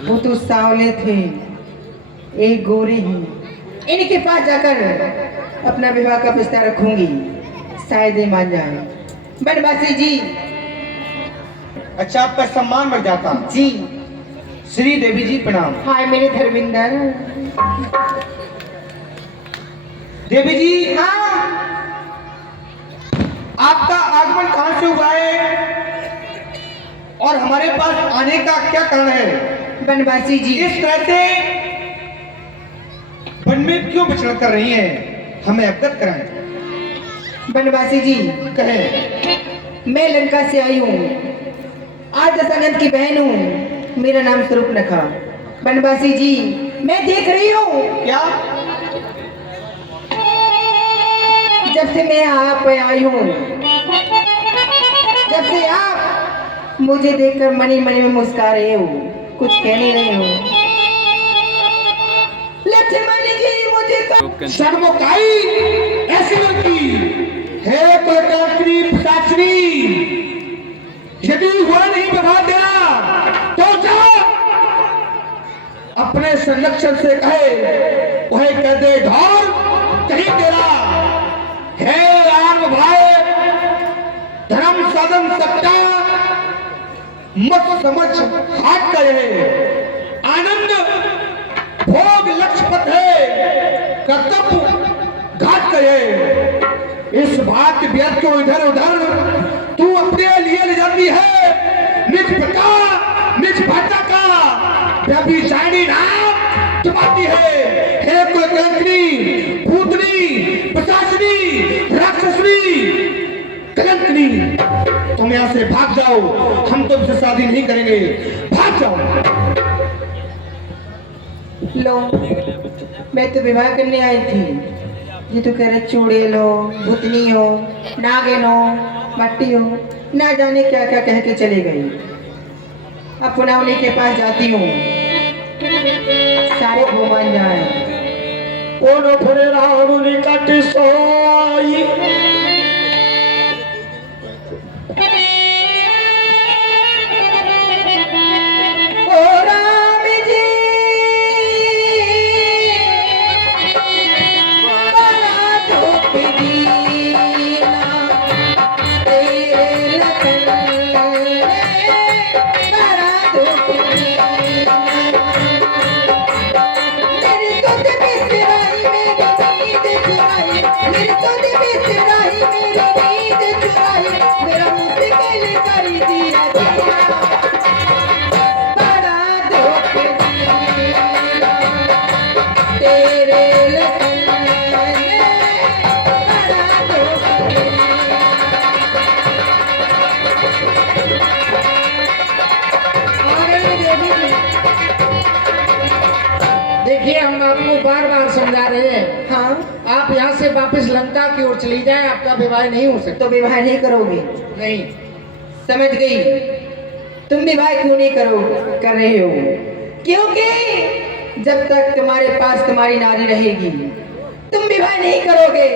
वो तो सावले थे, एक गोरी हैं। इनके पास जाकर अपना विवाह का रिश्ता रखूंगी, शायद ये मान जाए। बनवासी जी। अच्छा, आपका सम्मान बढ़ जाता। जी। श्री देवी जी प्रणाम। हाय मेरे धर्मिंदर। देवी जी, हाँ। आपका आगमन कहाँ से हुआ है और हमारे पास आने का क्या कारण है? बनवासी जी, इस तरह से वन में क्यों विचरण कर रही हैं? हमें अवगत कराएं। बनवासी जी, कहें। मैं लंका से आई हूँ, आज दशानंद की बहन हूँ, मेरा नाम स्वरूपनखा। बनवासी जी, मैं देख रही हूँ क्या? जब से मैं यहाँ पे आई हूँ, जब से आप मुझे देखकर मनी मनी में मुस्कुरा रहे हो, कुछ कह नहीं रहे हो। लक्ष्मण जी मुझे सन्मुखाई ऐसी लड़की है कोई पिशाचनी, यदि हुआ नहीं बता देना तो जा अपने संरक्षण से कहे वही कह दे ढोर कहीं तेरा है आम भाई धर्म साधन सत्ता मत समझ हाथ करे आनंद भोग लक्ष्य पथ है कर्तव्य घात करे। इस बात व्यर्थ को इधर उधर तू अपने लिए ले जाती है, निज पिता निज भाषा का व्यभिचारिणी नाम जमाती है कुलकर्णी भूतनी पिशाचनी राक्षसनी कलंकनी। तुम यहाँ से भाग जाओ, हम तुमसे शादी नहीं करेंगे, भाग जाओ। लो, मैं तो विवाह करने आई थी, ये तो कह रहे चूड़ेल हो, भूतनी हो, नागिन हो, मट्टी हो, ना जाने क्या क्या कह के चली गई। अब पुनः उन्हीं के पास जाती हूँ, सारे घूमान जाए। ओनो फरे रावणु निकट सोई ओ राम जी बड़ा धूप दीना तेरे लगन में बड़ा धूप दीना मेरी तुझ बिसराई मेरी नींद चुराई मेरी तुझ बिसराई मेरी नींद चुराई मेरा मुश्किल कर दिया बड़ा धूप दीना तेरे लगन में बड़ा धूप देखिए, हम आपको बार बार समझा रहे हैं, हाँ, आप यहाँ से वापस लंका की ओर चली जाएं, आपका विवाह नहीं हो सकता। तो विवाह नहीं करोगे? नहीं। समझ गई। तुम विवाह क्यों नहीं कर रहे हो? क्योंकि जब तक तुम्हारे पास तुम्हारी नारी रहेगी, तुम विवाह नहीं करोगे,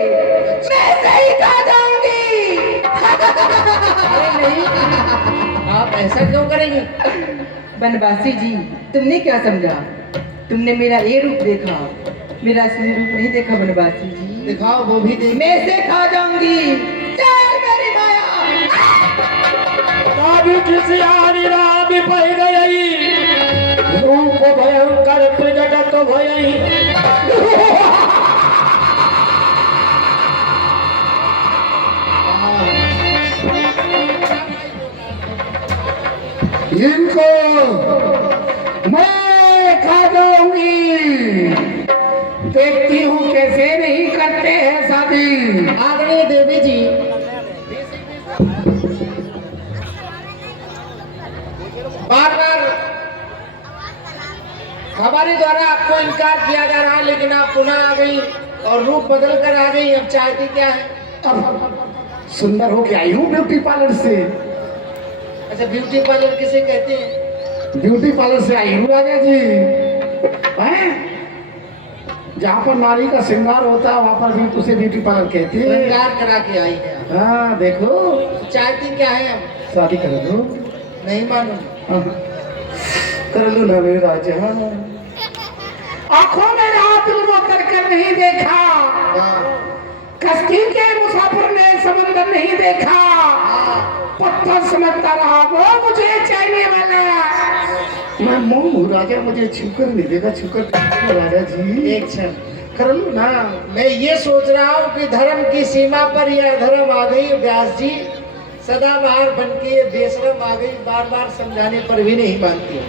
मैं सही खा जाऊंगी। अरे नहीं, आप ऐसा क्यों करेंगे? बनवासी जी, तुमने क्या समझा? तुमने मेरा ये रूप देखा, मेरा असली रूप नहीं देखा। बनवासी जी, दिखाओ, वो भी देख। मैं से खा जाऊंगी। चल मेरी माया। किसी आरी राम पै गई रूप भयंकर प्रगट भयई इनको मैं खा जाऊंगी। देखती हूँ कैसे नहीं करते हैं शादी। आदरणीय देवी जी, बार बार हमारे द्वारा आपको इनकार किया जा रहा है, लेकिन आप पुनः आ गई और रूप बदल कर आ गई। अब चाहती क्या है? अब सुंदर होके आई हूँ ब्यूटी पार्लर से। अच्छा, ब्यूटी पार्लर किसे कहते हैं? ब्यूटी पार्लर से आई हूँ राजा जी। हैं? जहाँ पर नारी का श्रृंगार होता है वहाँ पर भी उसे ब्यूटी पार्लर कहते हैं। श्रृंगार करा के आई है। हाँ देखो, चाहती क्या है? अब शादी कर दो। नहीं मालूम। हाँ, कर लो ना मेरे राजा। आंखों में रात वो कर नहीं देखा, कश्ती के मुसाफिर ने समंदर नहीं देखा, पत्थर समझता रहा वो मुझे चाहने वाला। मैं मोह राजा, मुझे छूकर नहीं देगा, छूकर राजा जी। एक क्षण कर लो ना। मैं ये सोच रहा हूँ कि धर्म की सीमा पर यह धर्म आ गई। व्यास जी सदाबहार बन के बेशरम आ गई, बार बार समझाने पर भी नहीं मानती है।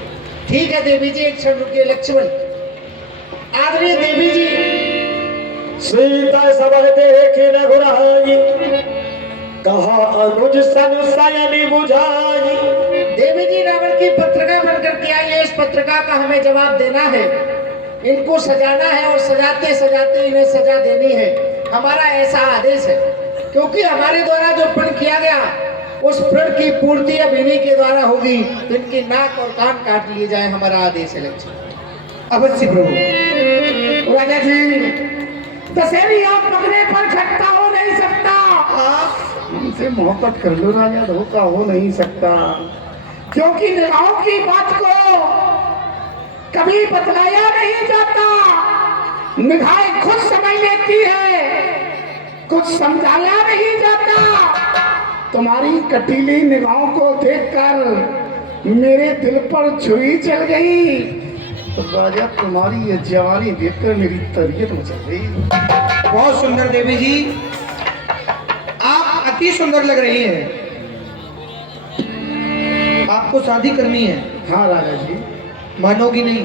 ठीक है देवी जी, एक क्षण रुकिए। लक्ष्मण, आदरणीय देवी जी, सीता सब देखे न गुराई, कहा अनुज सन सयनि बुझाई। देवी जी रावण की पत्रिका बनकर के आई है। इस पत्रिका का हमें जवाब देना है, इनको सजाना है और सजाते सजाते इन्हें सजा देनी है। हमारा ऐसा आदेश है, क्योंकि हमारे द्वारा जो प्रण किया गया उस प्रण की पूर्ति अब इन्हीं के द्वारा होगी। तो इनकी नाक और कान काट लिए जाए, हमारा आदेश है। लक्ष्मण अवश्य प्रभु। राजा जी, दशहरी आप पकड़े पर खट्टा हो नहीं सकता। हमसे मोहब्बत कर लो राजा, धोखा हो नहीं सकता, क्योंकि निगाहों की बात को कभी बतलाया नहीं जाता। निगाहें खुद समझ लेती है, कुछ समझाया नहीं जाता। तुम्हारी कटीली निगाहों को देखकर मेरे दिल पर छुरी चल गई। तो राजा, तुम्हारी ये जवानी देखकर मेरी तबीयत मचल गई। बहुत सुंदर देवी जी, आप अति सुंदर लग रही हैं। आपको शादी करनी है। हाँ राजा जी। मानोगी नहीं?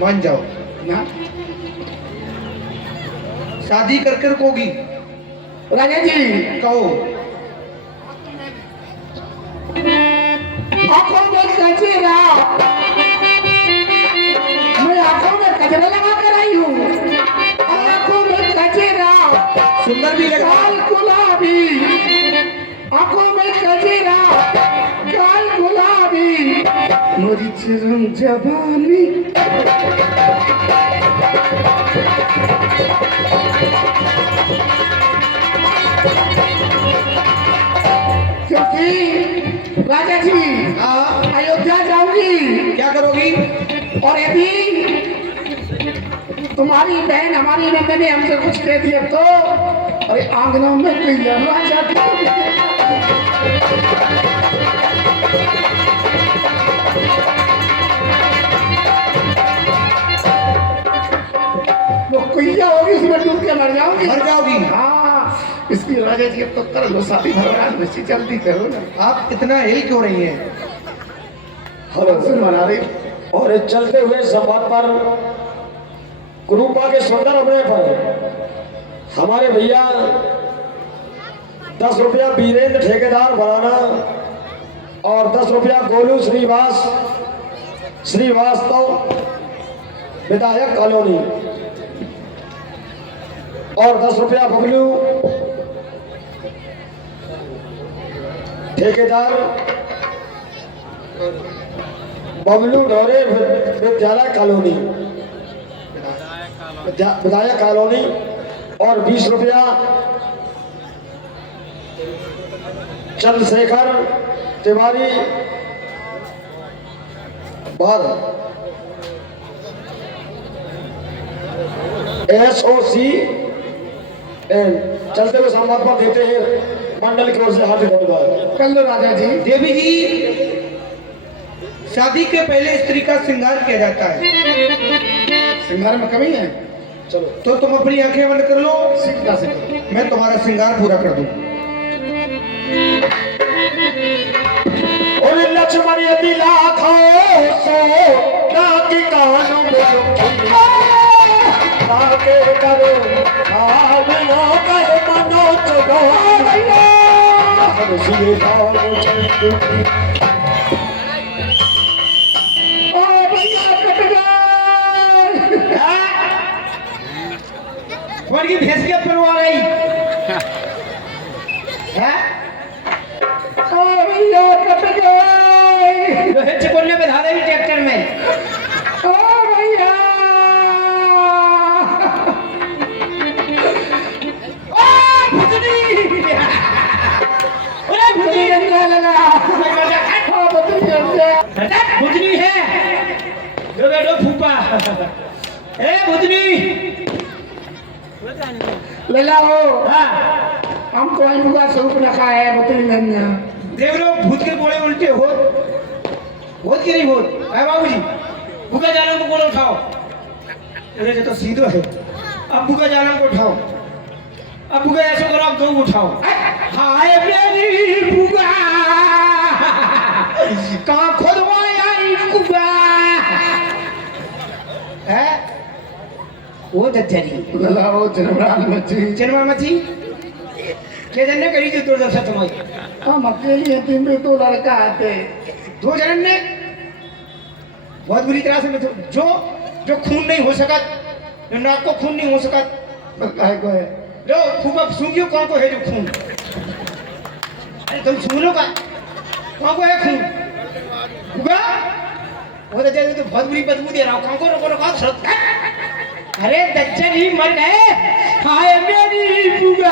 मान जाओ ना शादी कर कर कोगी। राजा जी, कहो। आंखों में गजरा, मैं आंखों में गजरा लगा कर आई हूँ। आंखों में गजरा, सुंदर भी लगा। लाल गुलाबी, आंखों में गजरा, लाल गुलाबी, मेरी चिरम जवानी। क्योंकि राजा जी, अयोध्या जाऊंगी। क्या करोगी? और यदि तुम्हारी बहन हमारी नंदन ने हमसे कुछ कह दिया तो अरे आंगनों में राजा वो कुइया होगी, उसमें डूब के मर जाओगी। मर जाओगी? हाँ, इसकी राजा जी अब तो कर लो शादी, भगवान बेसी जल्दी करो ना। आप इतना हिल क्यों रही हैं? हलसन मना रही। और चलते हुए संवाद पर कुरूपा के सुंदर अभिनय पर हमारे भैया 10 रुपया वीरेंद्र ठेकेदार भराना और 10 रुपया गोलू श्रीवास्तव विधायक कॉलोनी और 10 रुपया बबलू ठेकेदार बबलू ढोरे विद्यालय कॉलोनी विधायक कॉलोनी और 20 रुपया चंद्रशेखर तिवारी पर SOC चलते हुए संवाद पर देते हैं मंडल की ओर से हार्दिक धन्यवाद। कर लो राजा जी। देवी जी, शादी के पहले स्त्री का श्रृंगार किया जाता है। श्रृंगार में कमी है? चलो तो तुम अपनी आंखें बंद कर लो, सीखता से करो। मैं तुम्हारा श्रृंगार पूरा कर दूं। और लक्ष्मण यदि लाखो सो नाकी कानू आगे करो आवियो कर मनो चुगो सिए दाल ओ भैया कट गए कौन की भैंस के परवा रही है? ओ भैया कट गए लोहे चिकोड़ने पे धारे भी ट्रैक्टर में। ओ भैया भुजनी है जो बेटो फूफा ए भुजनी ले लाओ हाँ हमको आलूगा सूप रखा है बतली नहीं देख लो भूत के बोले उल्टे होत के नहीं होत है बाबूजी भूखा जालम को बोलो उठाओ अरे ये तो सीधो है अब भूखा जालम को उठाओ अब भूखा ऐसे करो अब दो उठाओ हाय मेरी भूखा कहाँ खोदवाया इनकुआ है वो जज्जरी लाओ जनमराल मची जन्मा मची क्या जनने करी थी दो दशा तुम्हारी हम अकेले हैं तीन में दो लड़का आते दो जन ने बहुत बुरी तरह से जो जो खून नहीं हो सका जो नाक को खून नहीं हो सका काहे को है जो फूफा सूंघियो कौन को है जो खून अरे तुम सुन लो का कौन को है खून फूफा वो तो जैसे तो बहुत बुरी बदबू दे रहा हूँ कौन को रोको अरे दज्जल ही मर गए हाय मेरी फूफा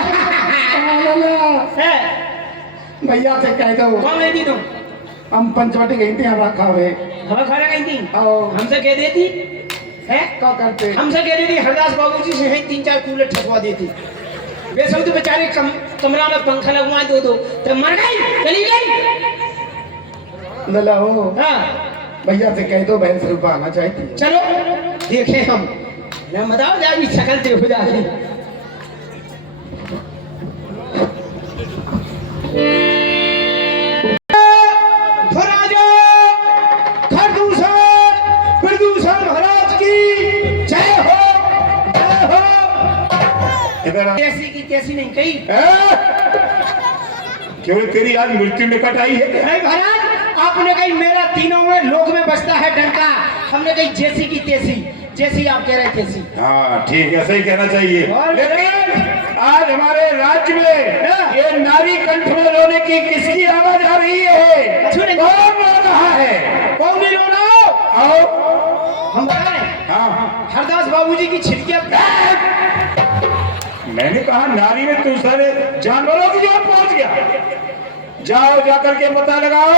है भैया से कह दो कौन गई थी तुम हम पंचवटी गई थी हवा खावे हवा खाना गई थी आओ हमसे कह देती है क्या करते हमसे कह देती हरदास बाबूजी से ही 3-4 कूलर ठगवा देती वे सब तो बेचारे कमरा में पंखा लगवा दो तो मर गई चली गई ले लाओ हाँ भैया से कह दो बहन से रुपया आना चाहती है चलो देखे हम मैं बताओ जाएगी शकल देखो जाएगी महाराज की जय हो इधर आ। कैसी की कैसी नहीं कही क्यों तेरी आज मृत्यु निकट आई है क्या? नहीं महाराज आपने कही मेरा तीनों में लोक में बजता है डंका हमने कही जैसी की तैसी जैसी आप कह रहे तैसी हाँ ठीक है सही कहना चाहिए और लेकिन आज हमारे राज्य में ये नारी कंठ में रोने की किसकी आवाज आ रही है? अच्छी नहीं। कौन रो रहा है? कौन नहीं रोना आओ हम बता रहे हाँ हरदास बाबूजी की छिड़कियां मैंने कहा नारी में तू सारे जानवरों की जोर पहुंच गया जाओ जाकर के पता लगाओ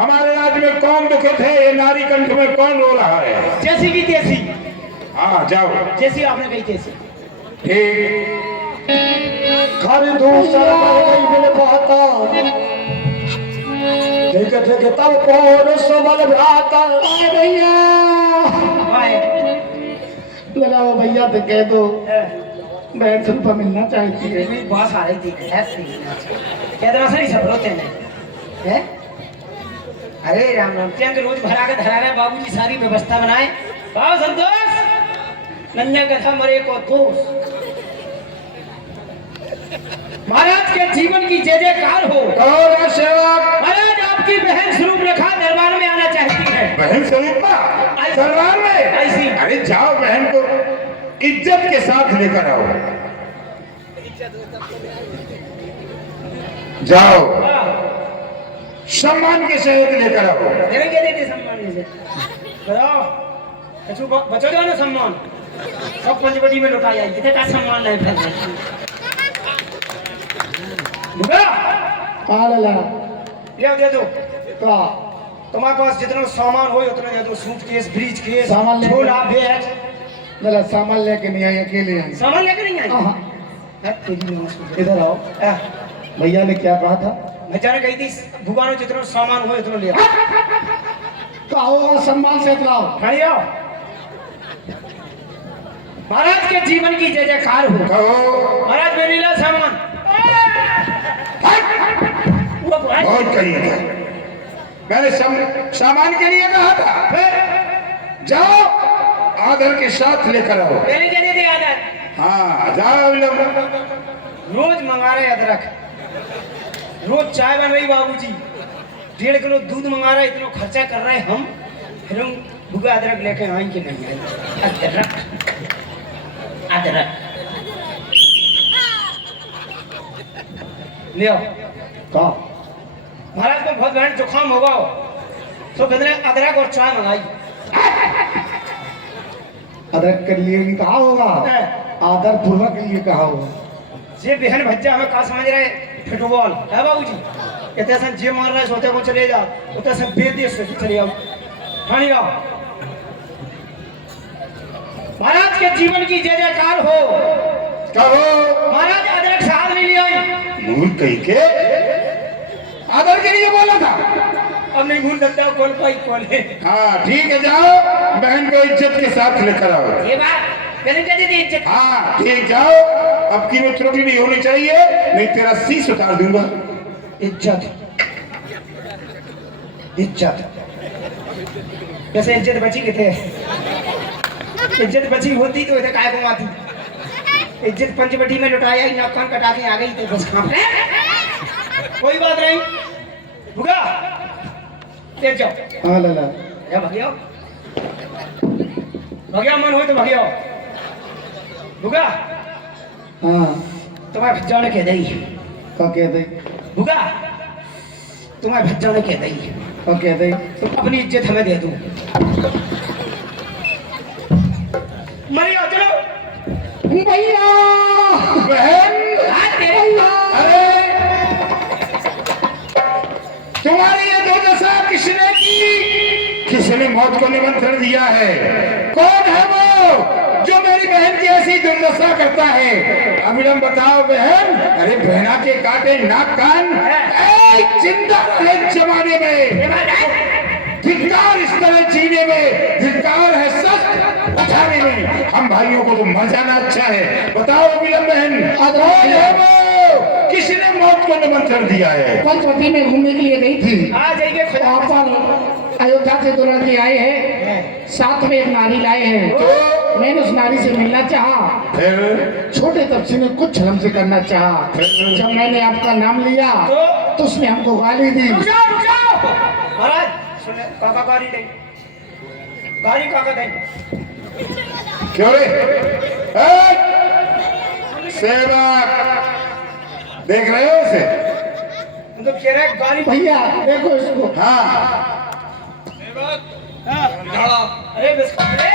हमारे राज्य में कौन दुखित है ये नारी कंठ में कौन रो रहा है? जैसी की तैसी हाँ जाओ जैसी आपने कही तैसी ठीक घर दूसरा पर गई मिल पाता देखे देखे तब पौर सबल भ्राता आ गया ले लाओ भैया से कह दो बहन से रुपया मिलना चाहती है मेरी बात आ रही थी ऐसी क्या तरह से नहीं सब रोते हैं हैं? अरे राम राम क्या के रोज भरा के धरा रहे बाबूजी सारी व्यवस्था बनाए बाबा संतोष नन्या कथा मरे को दोष महाराज के जीवन की जय जयकार हो और सेवक महाराज आपकी बहन स्वरूप रेखा दरबार में आना चाहती है बहन स्वरूपा दरबार में ऐसी अरे जाओ बहन को इज्जत के साथ लेकर आओ जाओ सम्मान के सहित लेकर आओ मेरे क्या देते सम्मान से बताओ कछु बचो जाओ ना सम्मान सब पंचवटी में लुटा जाएगी इतने का सम्मान नहीं फैलना बुगा हाँ ले ला ये दे दो तो तुम्हारे पास जितना सामान हो उतना दे दो सूटकेस ब्रीज केस सामान ले दो। झोला बैग ले ला सामान लेके नहीं आई अकेले आई सामान लेकर नहीं आई हाँ, है तेरी नमस्कार इधर आओ भैया ने क्या कहा था मैं जाने गई थी भगवान जितना सामान हो उतना ले आओ तो आओ सम्मान से लाओ खड़ी आओ महाराज के जीवन की जय जयकार हो कहो महाराज मेरे लिए सामान बहुत कही था मैंने सामान के लिए कहा था। फिर जाओ आदर के साथ लेकर आओ। मेरी जगह दे आदर। हाँ जाओ विलंब। रोज मंगा रहे अदरक, रोज चाय बन रही बाबूजी, 1.5 किलो दूध मंगा रहे, इतना खर्चा कर रहे हम, फिर हम भुगा अदरक लेके आएंगे नहीं आई। अदरक अदरक ले आओ। कहा महाराज को बहुत भयंकर जुकाम होगा तो कहते अदरक और चाय मंगाई। अदरक के लिए भी कहा होगा, आदर पूर्वक के लिए कहा होगा। जे बहन भज्जा हमें का समझ रहे फुटबॉल है बाबूजी, कहते हैं जे मार रहे सोते को चले जाओ, उतने से बेदेश से चले आओ ठानी आओ। महाराज के जीवन की जय जयकार हो। कहो महाराज अदरक साहब नहीं लिया, भूल कही के आदर के लिए बोला था। अब नहीं भूल सकता कौन पाई कौन है। हाँ ठीक है, जाओ बहन को इज्जत के साथ लेकर आओ। ये बात कहने के दीदी इज्जत। हाँ ठीक, जाओ। अब की में त्रुटि नहीं होनी चाहिए, नहीं तेरा शीश उतार दूंगा। इज्जत इज्जत जैसे इज्जत बची कितने, इज्जत बची होती तो इधर काय घुमाती। इज्जत पंचवटी में लुटाया ही, नाक कान कटा के आ गई तो बस काम। कोई बात नहीं, भुगा ले जाओ। हाँ लाला या भगिया भगिया मन हो तो भगिया भुगा। हाँ तुम्हारे भज्जा ने कह दी, का कह दे, भुगा तुम्हारे भज्जा ने कह दी का कह दे। तुम अपनी इज्जत हमें दे दो। मरियो चलो भैया बहन अरे तुम्हारी ये दुर्दशा किसने की? किसने मौत को निमंत्रण दिया है? कौन है वो जो मेरी बहन की ऐसी दुर्दशा करता है? अविलंब बताओ बहन। अरे बहना के काटे नाक कान, जिंदा रहे जमाने में, धिक्कार इस तरह जीने में, धिक्कार है सच उठाने में। हम भाइयों को तो मर जाना अच्छा है। बताओ अविलंब बहन, कौन है वो किसने मौत को निमंत्रण दिया है? पंचवटी में घूमने के लिए गई थी, आ जाइए खुदा वहाँ पर अयोध्या से 2 लड़के आए हैं, साथ में एक नारी लाए हैं। तो मैंने उस नारी से मिलना चाहा, फिर छोटे तपसी ने कुछ हमसे करना चाहा। जब मैंने आपका नाम लिया तो उसने हमको गाली दी। रुक जाओ महाराज, सुने काका गाड़ी नहीं, गाड़ी काका नहीं। क्यों रे? सेवक देख रहे हो उसे? उनको कह रहा है गाड़ी। भैया देखो इसको। हाँ अरे बस महाराज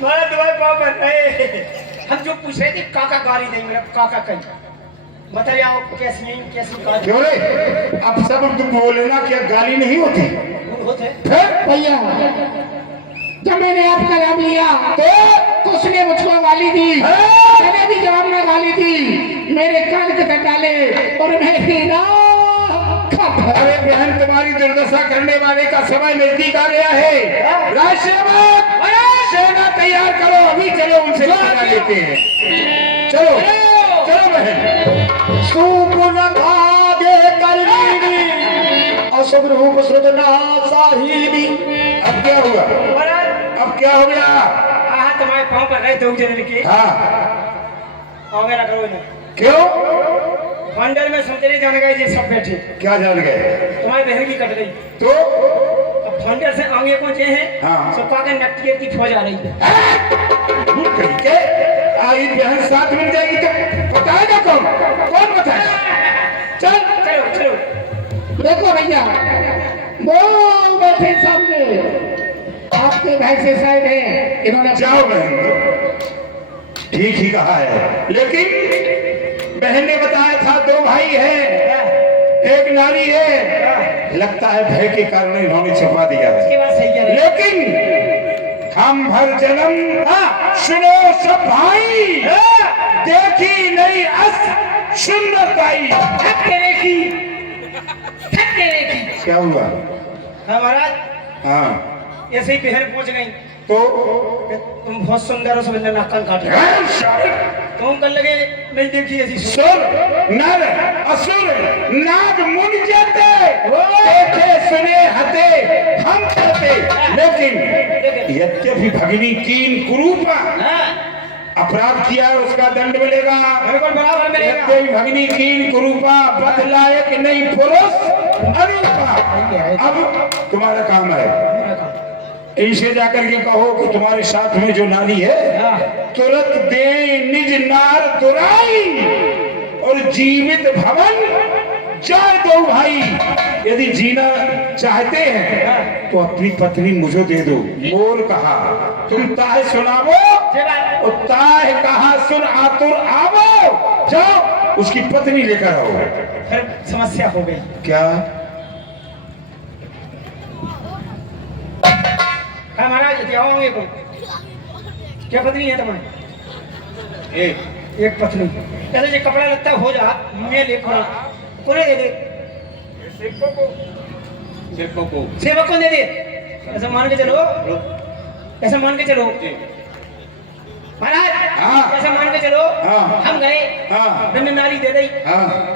महाराज तुम्हारे पाँव बन रहे। हम जो पूछ रहे थे काका गाड़ी नहीं, मेरा काका कहीं बताइए आप कैसी है कैसी गाड़ी क्यों रे? अब सब तुम बोलना क्या गाली नहीं होती? होते। फिर भैया जब मैंने आपका नाम लिया तो उसने मुझको गाली दी, मैंने भी जवाब में गाली दी, मेरे कान के तक डाले और मैं ना अरे बहन, तुम्हारी दुर्दशा करने वाले का समय नजदीक आ गया है। राजसेवक सेना तैयार करो, अभी चलो उनसे विदा लेते हैं। चलो चलो बहन। अशुभ रूप सृजना साहिनी। अब क्या हुआ? महाराज अब क्या हो गया? हाँ तुम्हारे पाँव पर रहे थे उजर के। हाँ पाँव मेरा करो ना। क्यों? मंडल में सुनते जाने गए ये सब बैठे, क्या जान गए? तुम्हारी बहन की कट गई। तो अब फंडर से आगे पहुंचे हैं। हाँ। सबका के नक्टियर की फौज आ रही है। भूल कहीं के आई बहन साथ मिल जाएगी तो बताएगा कौन? कौन बताएगा? चल चलो चलो देखो भैया वो बैठे सामने, आपके भाई से शायद है, इन्होंने जाओ बहन, ठीक ही कहा है, लेकिन बहन ने बताया था 2 भाई हैं, एक नारी है। लगता है भय के कारण इन्होंने छुपा दिया है। इसकी बात सही कह रहे हैं। लेकिन हम भर जन्म सुनो सब भाई, देखी नहीं अस सुंदर पाई। थक देखी क्या हुआ? हाँ महाराज हाँ ऐसे ही बहन पहुंच गई तो तुम बहुत सुंदर हो, समझ लेना नाक कान काट। तुम कर लगे नहीं देखी ऐसी सुर नर असुर नाग मुन जाते देखे सुने हते हम कहते, लेकिन यद्यपि भगिनी कीन कुरूपा अपराध किया है उसका दंड मिलेगा, बिल्कुल बराबर मिलेगा। यद्यपि भगिनी कीन कुरूपा बद लायक नहीं पुरुष अरूपा। अब तुम्हारा काम है, इसे जाकर के कहो कि तुम्हारे साथ में जो नारी है तुरंत दे निज नार दुराई और जीवित भवन जाए दो भाई। यदि जीना चाहते हैं तो अपनी पत्नी मुझे दे दो। मोर कहा तुम ताहे सुनावो और ताहे कहा सुन आतुर आवो, जाओ उसकी पत्नी लेकर आओ। फिर समस्या हो गई। क्या महाराज जाओगे को क्या पत्नी है तुम्हारी? एक पत्नी। कहते जो कपड़ा लगता हो जा मैं लेकर कोने दे दे, सेवक को दे दे। ऐसा मान के चलो, ऐसा मान के चलो महाराज, ऐसा मान के चलो हम गए, मैंने नारी दे दी,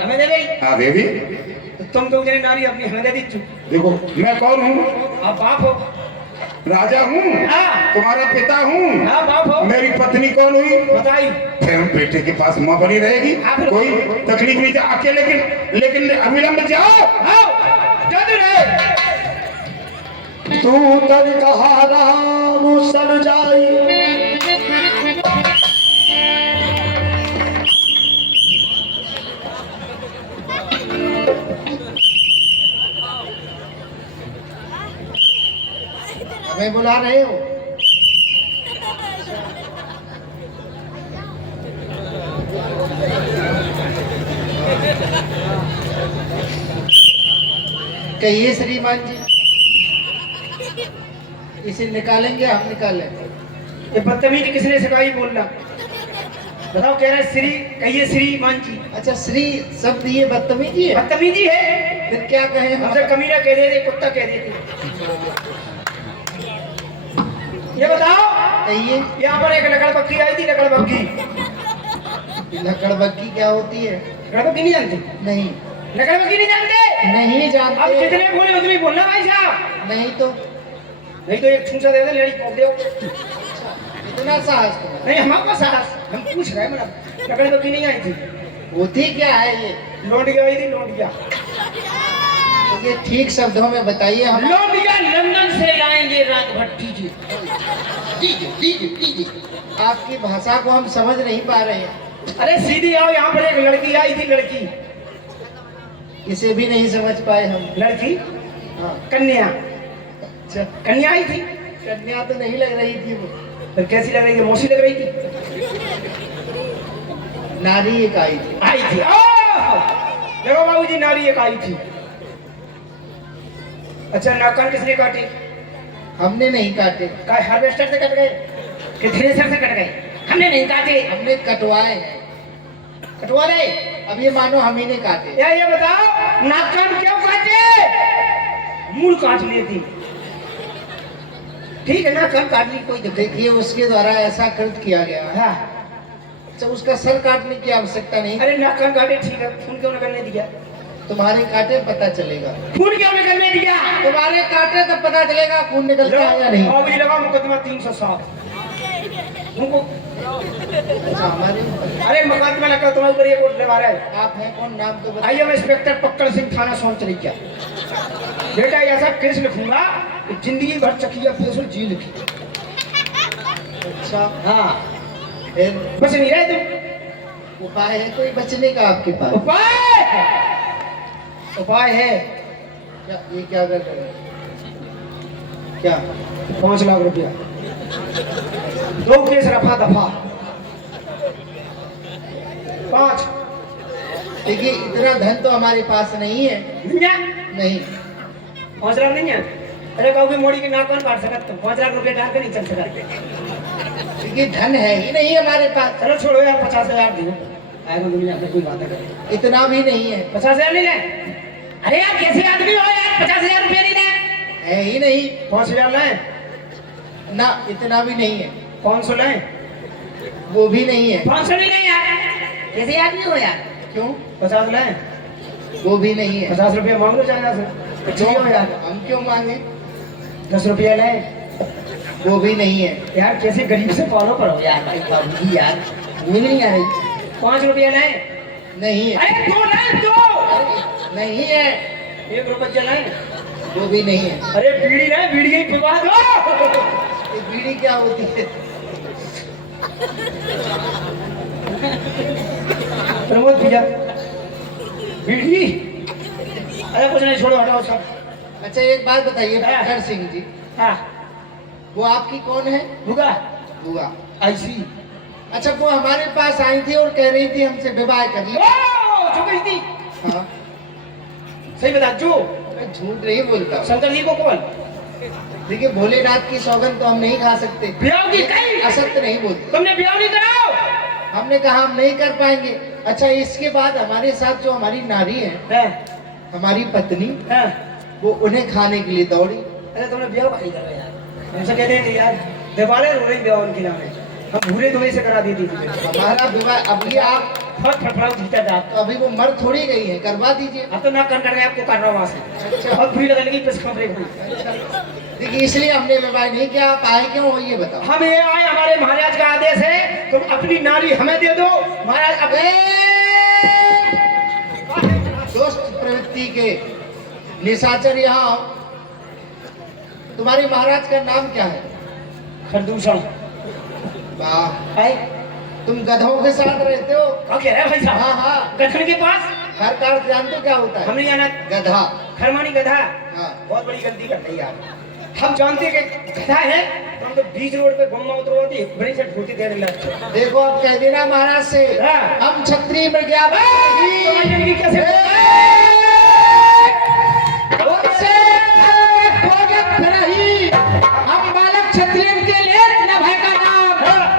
हमें दे दी। हाँ दे दी। तुम तो उन्हें नारी अपनी हमें दे दी। देखो मैं कौन हूँ? आप बाप हो। राजा हूँ, तुम्हारा पिता हूँ। बाप हो। मेरी पत्नी कौन हुई बताई? फिर बेटे के पास माँ बनी रहेगी, कोई तकलीफ नहीं था आके, लेकिन अविलंब जाओ। तू तन कहा राम सन जाई, हमें बुला रहे हो? कहिए श्रीमान जी, इसे निकालेंगे हम निकालें? ये बदतमीजी किसने सिखाई बोलना? बताओ। कह रहा है श्री, कहिए श्रीमान जी। अच्छा श्री शब्द ये बदतमीजी है? बदतमीजी है। फिर क्या कहें? हमसे कमीना कह देते, कुत्ता कह देते। ये बताओ। कहिए। यहाँ पर एक लकड़बग्गी आई थी, लकड़बग्गी। लकड़बग्गी क्या होती है? लकड़बग्गी नहीं जानते? नहीं। लकड़बग्गी नहीं जानते? नहीं जानते। अब जितने बोले उतने ही बोलना भाई साहब। नहीं तो एक ठूसा दे दे, लड़ी कोप दो। इतना साहस तो नहीं हमारे पास साहस, हम पूछ रहे हैं। मतलब लकड़बग्गी नहीं आई थी। होती क्या है ये? लौंडिया आई थी, लौंडिया। तो ये ठीक शब्दों में बताइए। हम लौंडिया लंदन से लाएंगे रात भर। आपकी भाषा को हम समझ नहीं पा रहे हैं। अरे सीधी आओ, यहाँ पर एक लड़की आई थी, लड़की। इसे भी नहीं समझ पाए हम। लड़की? हाँ। कन्या। अच्छा कन्या आई थी। कन्या तो नहीं लग रही थी वो। फिर कैसी लग रही थी? मौसी लग रही थी। नारी एक आई थी। आई थी। देखो बाबूजी, नारी एक आई थी। अच्छा नाखून किसने काटे? हमने नहीं काटे। काय हार्वेस्टर से कट गए कि थ्रेसर से कट गए? हमने नहीं काटे, हमने कटवाए। कटवा दे। अब ये मानो हम ही ने काटे। ये बताओ नाखून क्यों काटे? मूल काट लेती। ठीक है, नाखून काट ली, कोई दिक्कत देखिए उसके द्वारा ऐसा कृत किया गया है। हाँ। अच्छा उसका सर काटने की आवश्यकता नहीं। अरे नाखून काटे, ठीक है। खून क्यों निकलने दिया? तुम्हारे काटे पता चलेगा। खून क्यों निकलने दिया? तुम्हारे काटे तब पता चलेगा खून निकलता है या नहीं। अभी लगा मुकदमा 307 उनको। अच्छा हमारे अरे मुकदमा लगा तुम्हारे ऊपर, ये कोर्ट लगा रहा है। आप हैं कौन? नाम तो बताइए। आइए, मैं इंस्पेक्टर पक्कड़ सिंह, थाना सोनचरिया। बेटा ऐसा केस लिखूंगा कि जिंदगी भर चकिया पेश जी लिखी। अच्छा हाँ। फिर बस नहीं रहे तुम? उपाय है कोई बचने का आपके पास? उपाय है। क्या ये क्या कर रहे हैं? क्या? 5 लाख रुपया, 2 केस रफा दफा। 5। देखिए इतना धन तो हमारे पास नहीं है। नहीं। 5 लाख नहीं है? अरे कहोगे मोड़ी की नाक काट सकत तुम? 5 लाख रुपया डाल के नहीं चल सकते। देखिए धन है ही नहीं हमारे पास। चलो छोड़ो यार, 50,000 दो। आएगा दुनिया में कोई बात है? इतना भी नहीं है। 50,000 नहीं ले? अरे यार कैसे आदमी हो यार, 50,000 रुपया नहीं ले? है ही नहीं। 5,000 लाए ना, इतना भी नहीं है। 500 लाए? वो भी नहीं है। 500 नहीं यार, कैसे आदमी हो यार? क्यों? 50 लाए, वो भी नहीं है। 50 रुपया मांग लो चाइना से। क्यों यार? हम क्यों मांगे? 10 रुपया लाए वो भी नहीं है। यार, कैसे गरीब से पालो पर हो यार भाई बाबू यार, मुझे नहीं आ रही। 5 रुपया लाए, नहीं है। अरे 2 लाए, 2 नहीं है। 1 रुपया लाए, वो भी नहीं है। अरे बीड़ी लाए, बीड़ी की पिवा दो। ये बीड़ी क्या होती है? प्रमोद भैया बीड़ी, अरे कुछ नहीं, छोड़ो हटाओ सब। अच्छा एक बात बताइए प्रखर सिंह जी, हाँ, वो आपकी कौन है? बुआ बुआ। ऐसी अच्छा वो हमारे पास आई थी और कह रही थी हमसे विवाह कर ली। जो कही थी, हाँ सही बता जो। मैं झूठ नहीं बोलता। शंकर जी को कौन? देखिए भोलेनाथ की सौगंध तो हम नहीं खा सकते। ब्याह की कही? असत्य नहीं बोलते। तुमने ब्याह नहीं कराओ? हमने कहा हम नहीं कर पाएंगे। अच्छा इसके बाद हमारे साथ जो हमारी नारी है, हमारी पत्नी, वो उन्हें खाने के लिए दौड़ी। अरे तुमने ब्याह नहीं करा यार, हमसे कह देंगे यार, दीवारें रो रही ब्याह उनके नाम है, हम भूरे धुए से करा दी थी। हमारा विवाह अभी आप बहुत फटफड़ा जीता था, तो अभी वो मर थोड़ी गई है, करवा दीजिए। अब तो ना कर करके आपको कर रहा हूँ वहां से। अच्छा बहुत बुरी लगने की प्रेस कॉन्फ्रेंस हुई। देखिए इसलिए हमने विवाह नहीं किया। आप आए क्यों हो ये बताओ। हम ये आए, हमारे महाराज का आदेश है, तुम अपनी नारी हमें दे दो। महाराज अपने दोस्त प्रवृत्ति के निशाचर यहाँ। तुम्हारे महाराज का नाम क्या है? खरदूषण। वाह, भाई तुम गधों के साथ रहते हो? क्या कह रहे हैं भाई साहब? हाँ हाँ। गठन के पास हर कार जानते हो क्या होता हम है? नहीं जाना। गधा। खरमानी गधा, हाँ। बहुत बड़ी गलती करते हैं यार। हम जानते हैं कि गधा है, तो हम तो बीच रोड पे गुम्मा उतरो होती है, बड़ी से ढूंढती देर लगती है। देखो अब कह देना महाराज से, हाँ। हम क्षत्रिय में क्या कैसे हम बालक क्षत्रिय के लिए न भय का नाम,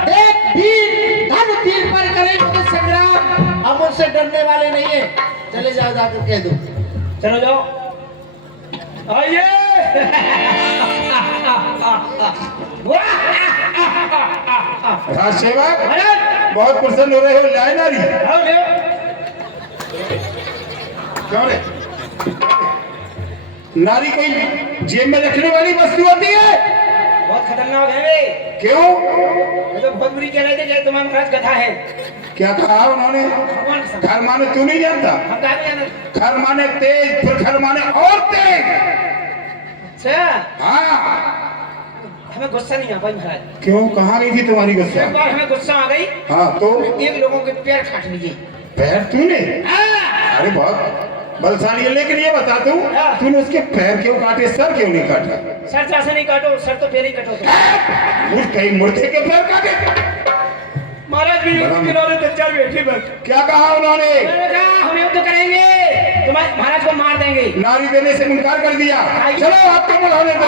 देख वीर धन तीर पर करें मुझे संग्राम। हम उससे डरने वाले नहीं है। चले जाओ, जाकर कह दो। चलो जाओ, आइए। राजसेवक बहुत प्रसन्न हो रहे हो, लाए नारी क्यों रे? नारी कोई जेब में रखने वाली वस्तु होती है? बहुत खतरनाक है वे। क्यों? ये तो बहुत बुरी कह रहे थे कि तुम्हारा महाराज गधा है। क्या कहा उन्होंने? भगवान कसम। घर माने तू नहीं जानता? हम कहा नहीं जानते। घर माने तेज, फिर घर माने और तेज। अच्छा, हाँ हमें गुस्सा नहीं आ पाई महाराज। क्यों? कहाँ नहीं थी तुम्हारी गुस्सा? एक बार हमें गुस्सा आ गई, हाँ तो एक लोगों के पैर काट लिए। पैर तूने? हाँ। अरे बहुत बलशाली है, लेकिन ये बता तू, तूने उसके पैर क्यों काटे, सर क्यों नहीं काटा? सर से नहीं काटो, सर तो पैर ही काटो। कहीं मुर्दे के पैर काटे? महाराज भी किनारे तंजा बैठी बस। क्या कहा उन्होंने? हम युद्ध करेंगे, तुम्हारे महाराज को मार देंगे। नारी देने से इनकार कर दिया। चलो आपको बढ़ाने दो।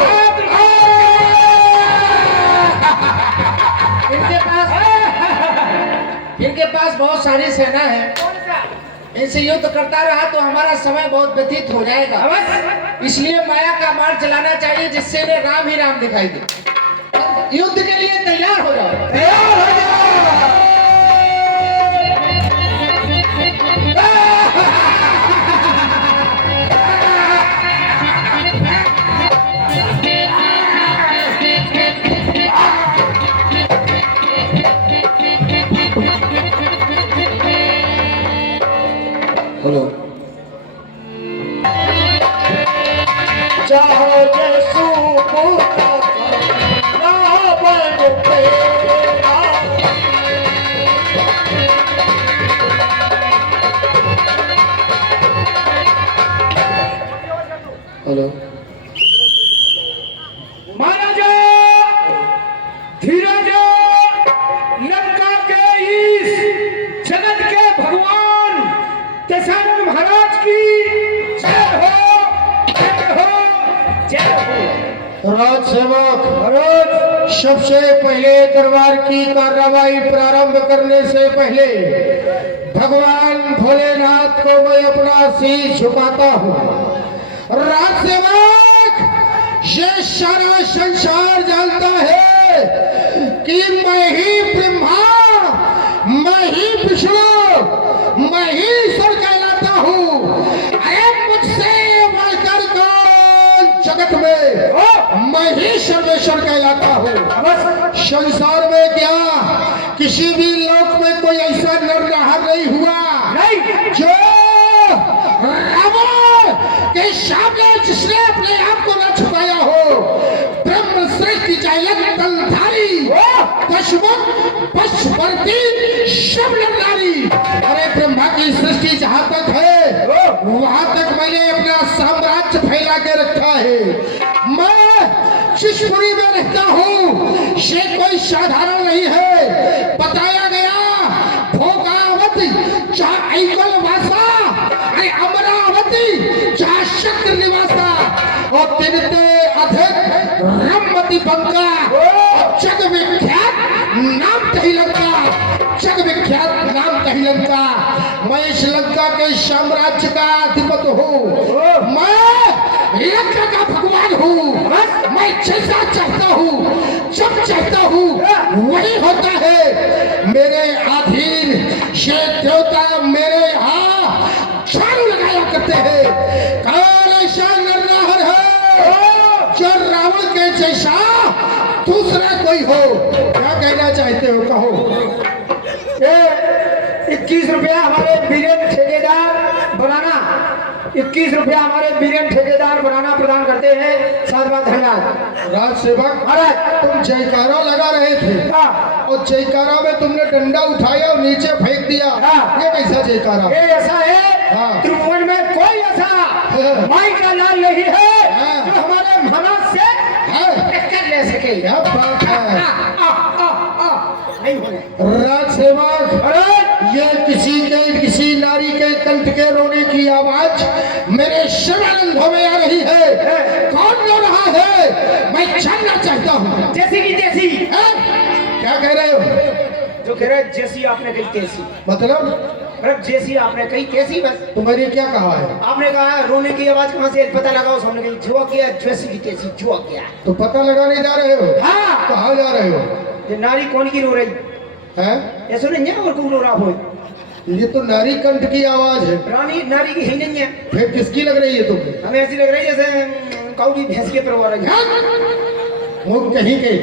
इनके पास बहुत सारी सेना है, इनसे युद्ध करता रहा तो हमारा समय बहुत व्यतीत हो जाएगा। इसलिए माया का मार्ग चलाना चाहिए, जिससे इन्हें राम ही राम दिखाई दे। युद्ध के लिए तैयार हो जाओ। तैयार हो जाओ। हेलो। चाहो जैसू हेलो। महाराजा धीरज, लंका के इस जगत के भगवान दशरथ महाराज की जय हो, जय हो, जय हो। राजसेवक महाराज, सबसे पहले दरबार की कार्रवाई प्रारंभ करने से पहले भगवान भोलेनाथ को मैं अपना शीश झुकाता हूँ। राजसेवक, ये सारा संसार जानता है कि मैं ही ब्रह्मा जगत में मैं ही सर्वेश्वर कहलाता हूँ। संसार में क्या किसी भी लोक में कोई ऐसा नर नाहर नहीं हुआ नहीं जो रावण के सामने जिसने अपने आप को न छुपाया हो। ब्रह्म सृष्टि जायक तलधारी पशुवर्ती सब नर नारी। अरे ब्रह्मा की सृष्टि जहाँ तक है वहाँ तक मैंने अपना साम्राज्य फैला के रखा है। मैं शिवपुरी में रहता हूँ, ये कोई साधारण नहीं है। बताया गया भोगावती चाहे वासा, अरे अमरावती चाहे शक्र निवासा, और तिनते अधिक रमती बंका, जग विख्यात नाम कही लंका, जग विख्यात नाम कही लंका। मैं इस लंका के साम्राज्य का अधिपत हूँ। मैं लंका का भगवान हूँ। मैं जैसा चाहता हूँ जब चाहता हूँ वही होता है। मेरे अधीन ये देवता मेरे यहाँ झाड़ू लगाया करते हैं। कौन ऐसा नर नाहर है जो रावण के जैसा दूसरा कोई हो? क्या कहना चाहते हो, कहो। 21 रुपया हमारे बीरेन ठेकेदार बनाना, 21 रुपया हमारे बीरेन ठेकेदार बनाना प्रदान करते हैं। साथ बात धन्यवाद। राज सेवक महाराज तुम जयकारा लगा रहे थे और जयकारा में तुमने डंडा उठाया और नीचे फेंक दिया। ये कैसा जयकारा? ये ऐसा है त्रिभुवन में कोई ऐसा माई का लाल नहीं है जो हमारे महाराज से टक्कर ले सके। क्या बात है नहीं होने। राज सेवक ये किसी नारी के कंठ के रोने की आवाज मेरे श्रवणानंदों में आ रही है। कौन रो रहा है मैं जानना चाहता हूँ। जैसी की जैसी क्या कह रहे हो? जो कह रहे हैं जैसी आपने कही तैसी, मतलब जैसी आपने कही तैसी। बस तुम्हारी क्या कहा है? आपने कहा रोने की आवाज कहाँ से पता लगाओ, हमने कही जुआ किया, जैसी की तैसी जुआ किया। तो पता लगाने जा रहे हो? हाँ। कहाँ जा रहे हो? ये नारी कौन की रो रही है? ऐसा नहीं है और कौन रो रहा हो? ये तो नारी कंठ की आवाज है। रानी नारी की ही नहीं है। फिर किसकी लग रही है तुम्हें? हमें ऐसी लग रही है जैसे काऊ की भैंस के परवा रही है। मुख कहीं के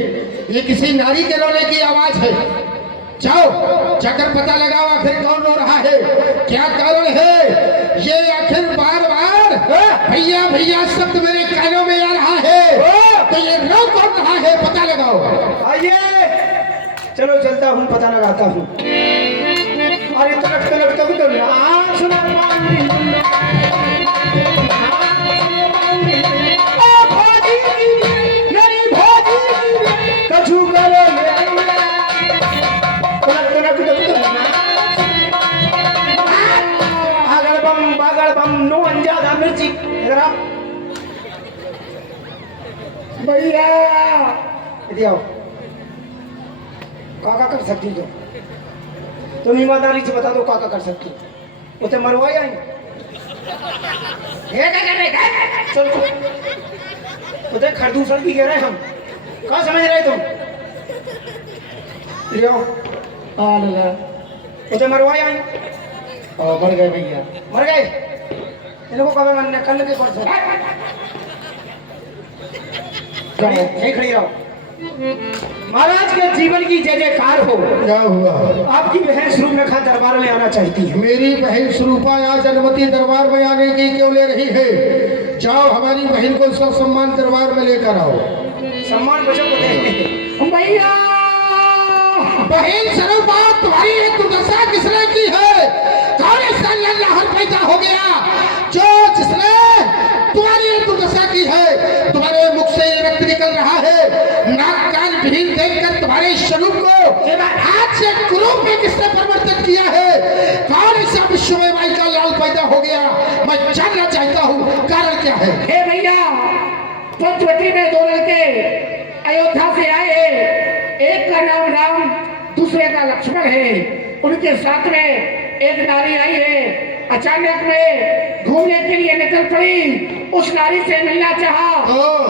ये किसी नारी के रोने की आवाज है। जाओ जाकर पता लगाओ आखिर कौन रो रहा है, क्या कारण है। ये आखिर बार बार भैया भैया शब्द मेरे कानों में आ रहा है, तो ये रो कौन रहा है पता लगाओ। आइए चलो चलता हूँ पता लगाता हूँ। अरे तलक तलक तक तो नाम सुना कछु करो बागड़ बम नो अंजादा मिर्ची। इधर आओ भैया, इधर आओ। काका कर सकती हो तुम ईमानदारी से बता दो काका कर सकती हो? उसे मरवाई आई क्या कर रहे? चल उधर खरदूसर की कह रहे हम, कहाँ समझ रहे तुम? ले उसे मरवाई आई। मर गए भैया। मर गए इनको कब मरने? कल के परसों। नहीं खड़ी रहो। महाराज के जीवन की जय जयकार हो। क्या हुआ? आपकी बहन सुरूपरेखा दरबार में आना चाहती है। मेरी बहन स्वरूपा आज अनुमति दरबार में आने की क्यों ले रही है? जाओ हमारी बहन को सब सम्मान दरबार में लेकर आओ। सम्मान बच्चों को दे। भैया बहन स्वरूपा तुम्हारी ये दुर्दशा किसने की है? कौन ऐसा लहर पैदा हो गया जो जिसने तुम्हारी ये दुर्दशा की है? तुम्हारे मुख से ये रक्त निकल रहा है, नाक कान भीड़ देखकर तुम्हारे स्वरूप को आज से कुरूप में किसने परिवर्तित किया है? कौन ऐसा विश्व में माई का लाल पैदा हो गया? मैं जानना चाहता हूँ कारण क्या है? हे भैया, पंचवटी में दो लड़के अयोध्या से आए हैं। एक का नाम राम, दूसरे का लक्ष्मण है। उनके साथ में एक नारी आई है। अचानक में घूमने के लिए निकल पड़ी, उस नारी से मिलना चाहा।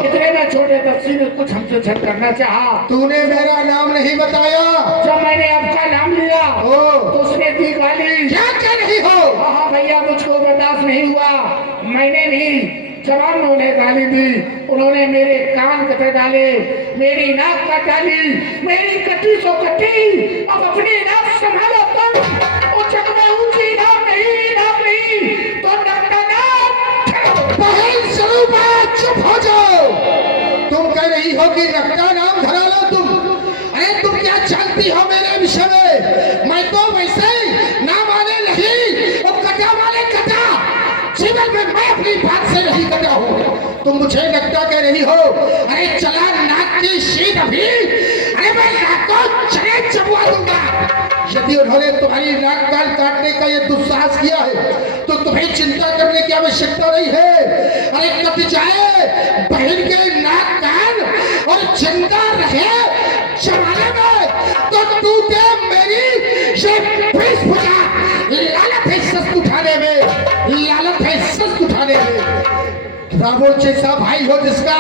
इतने में छोटे बच्ची ने कुछ हमसे झट करना चाहा। तूने मेरा नाम नहीं बताया। जब मैंने आपका नाम लिया तो उसने दी गाली। क्या कर रही हो? हाँ भैया, मुझको बर्दाश्त नहीं हुआ। मैंने भी जवान उन्हें गाली दी, उन्होंने मेरे कान कटे डाले, मेरी नाक काट डाली, मेरी कटी सो कटी। अब अपनी नाक संभालो तुम, वो जग में ऊंची नाक नहीं तो नकटा नाक। बहन स्वरूपा चुप हो जाओ। तुम कह रही हो कि नकटा नाम धरा लो तुम। अरे तुम क्या जानती हो मेरे विषय में? मैं तो वैसे ही नाम वाले नहीं, वो कटा वाले कटा। जीवन में मैं अपनी बात से नहीं कटा हूँ। तुम मुझे नकटा कह रही हो? अरे चला नाक की शीत अभी, अरे मैं नाक को चले चबुआ दूंगा। यदि उन्होंने तुम्हारी नाक कान काटने का ये दुस्साहस किया है तो तुम्हें चिंता करने की आवश्यकता नहीं है। अरे कट जाए बहन के नाक कान और जिंदा रहे जमाने में तो टूटे मेरी ये वेशभूषा। लालत है सस्त उठाने में, लालत है सस्त उठाने में। रावण जैसा भाई हो जिसका,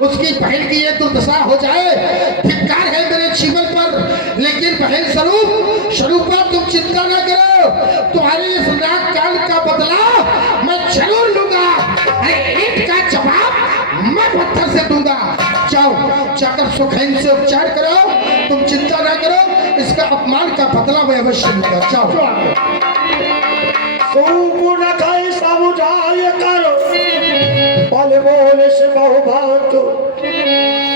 उसकी बहन की ये दुर्दशा हो जाए, धिक्कार है मेरे जीवन पर। लेकिन बहन स्वरूपा तुम चिंता न करो, तुम्हारी इस नाक कान का बदला मैं जरूर लूंगा। अरे ईंट का जवाब मैं पत्थर से दूंगा। जाओ जाकर सुखैन से उपचार करो, तुम चिंता न करो, इसका अपमान का बदला मैं अवश्य लूंगा। जाओ। सूपुन कैसा बुझाए करो, बोले बोले से बहुभात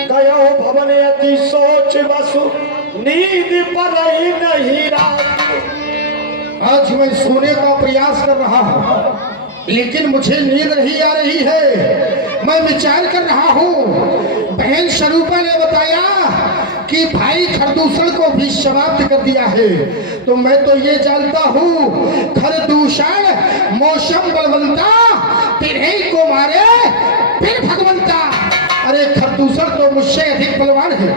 गयो भवन अति सोच बसु, नींद पर ही नहीं रात। आज मैं सोने का प्रयास कर रहा हूँ लेकिन मुझे नींद नहीं आ रही है। मैं विचार कर रहा हूँ। बहन स्वरूपा ने बताया कि भाई खरदूषण को भी समाप्त कर दिया है, तो मैं तो ये जानता हूँ खरदूषण मौसम बलवंता, तिरही को मारे फिर भगवंता। अरे खरदूषण तो मुझसे अधिक बलवान है,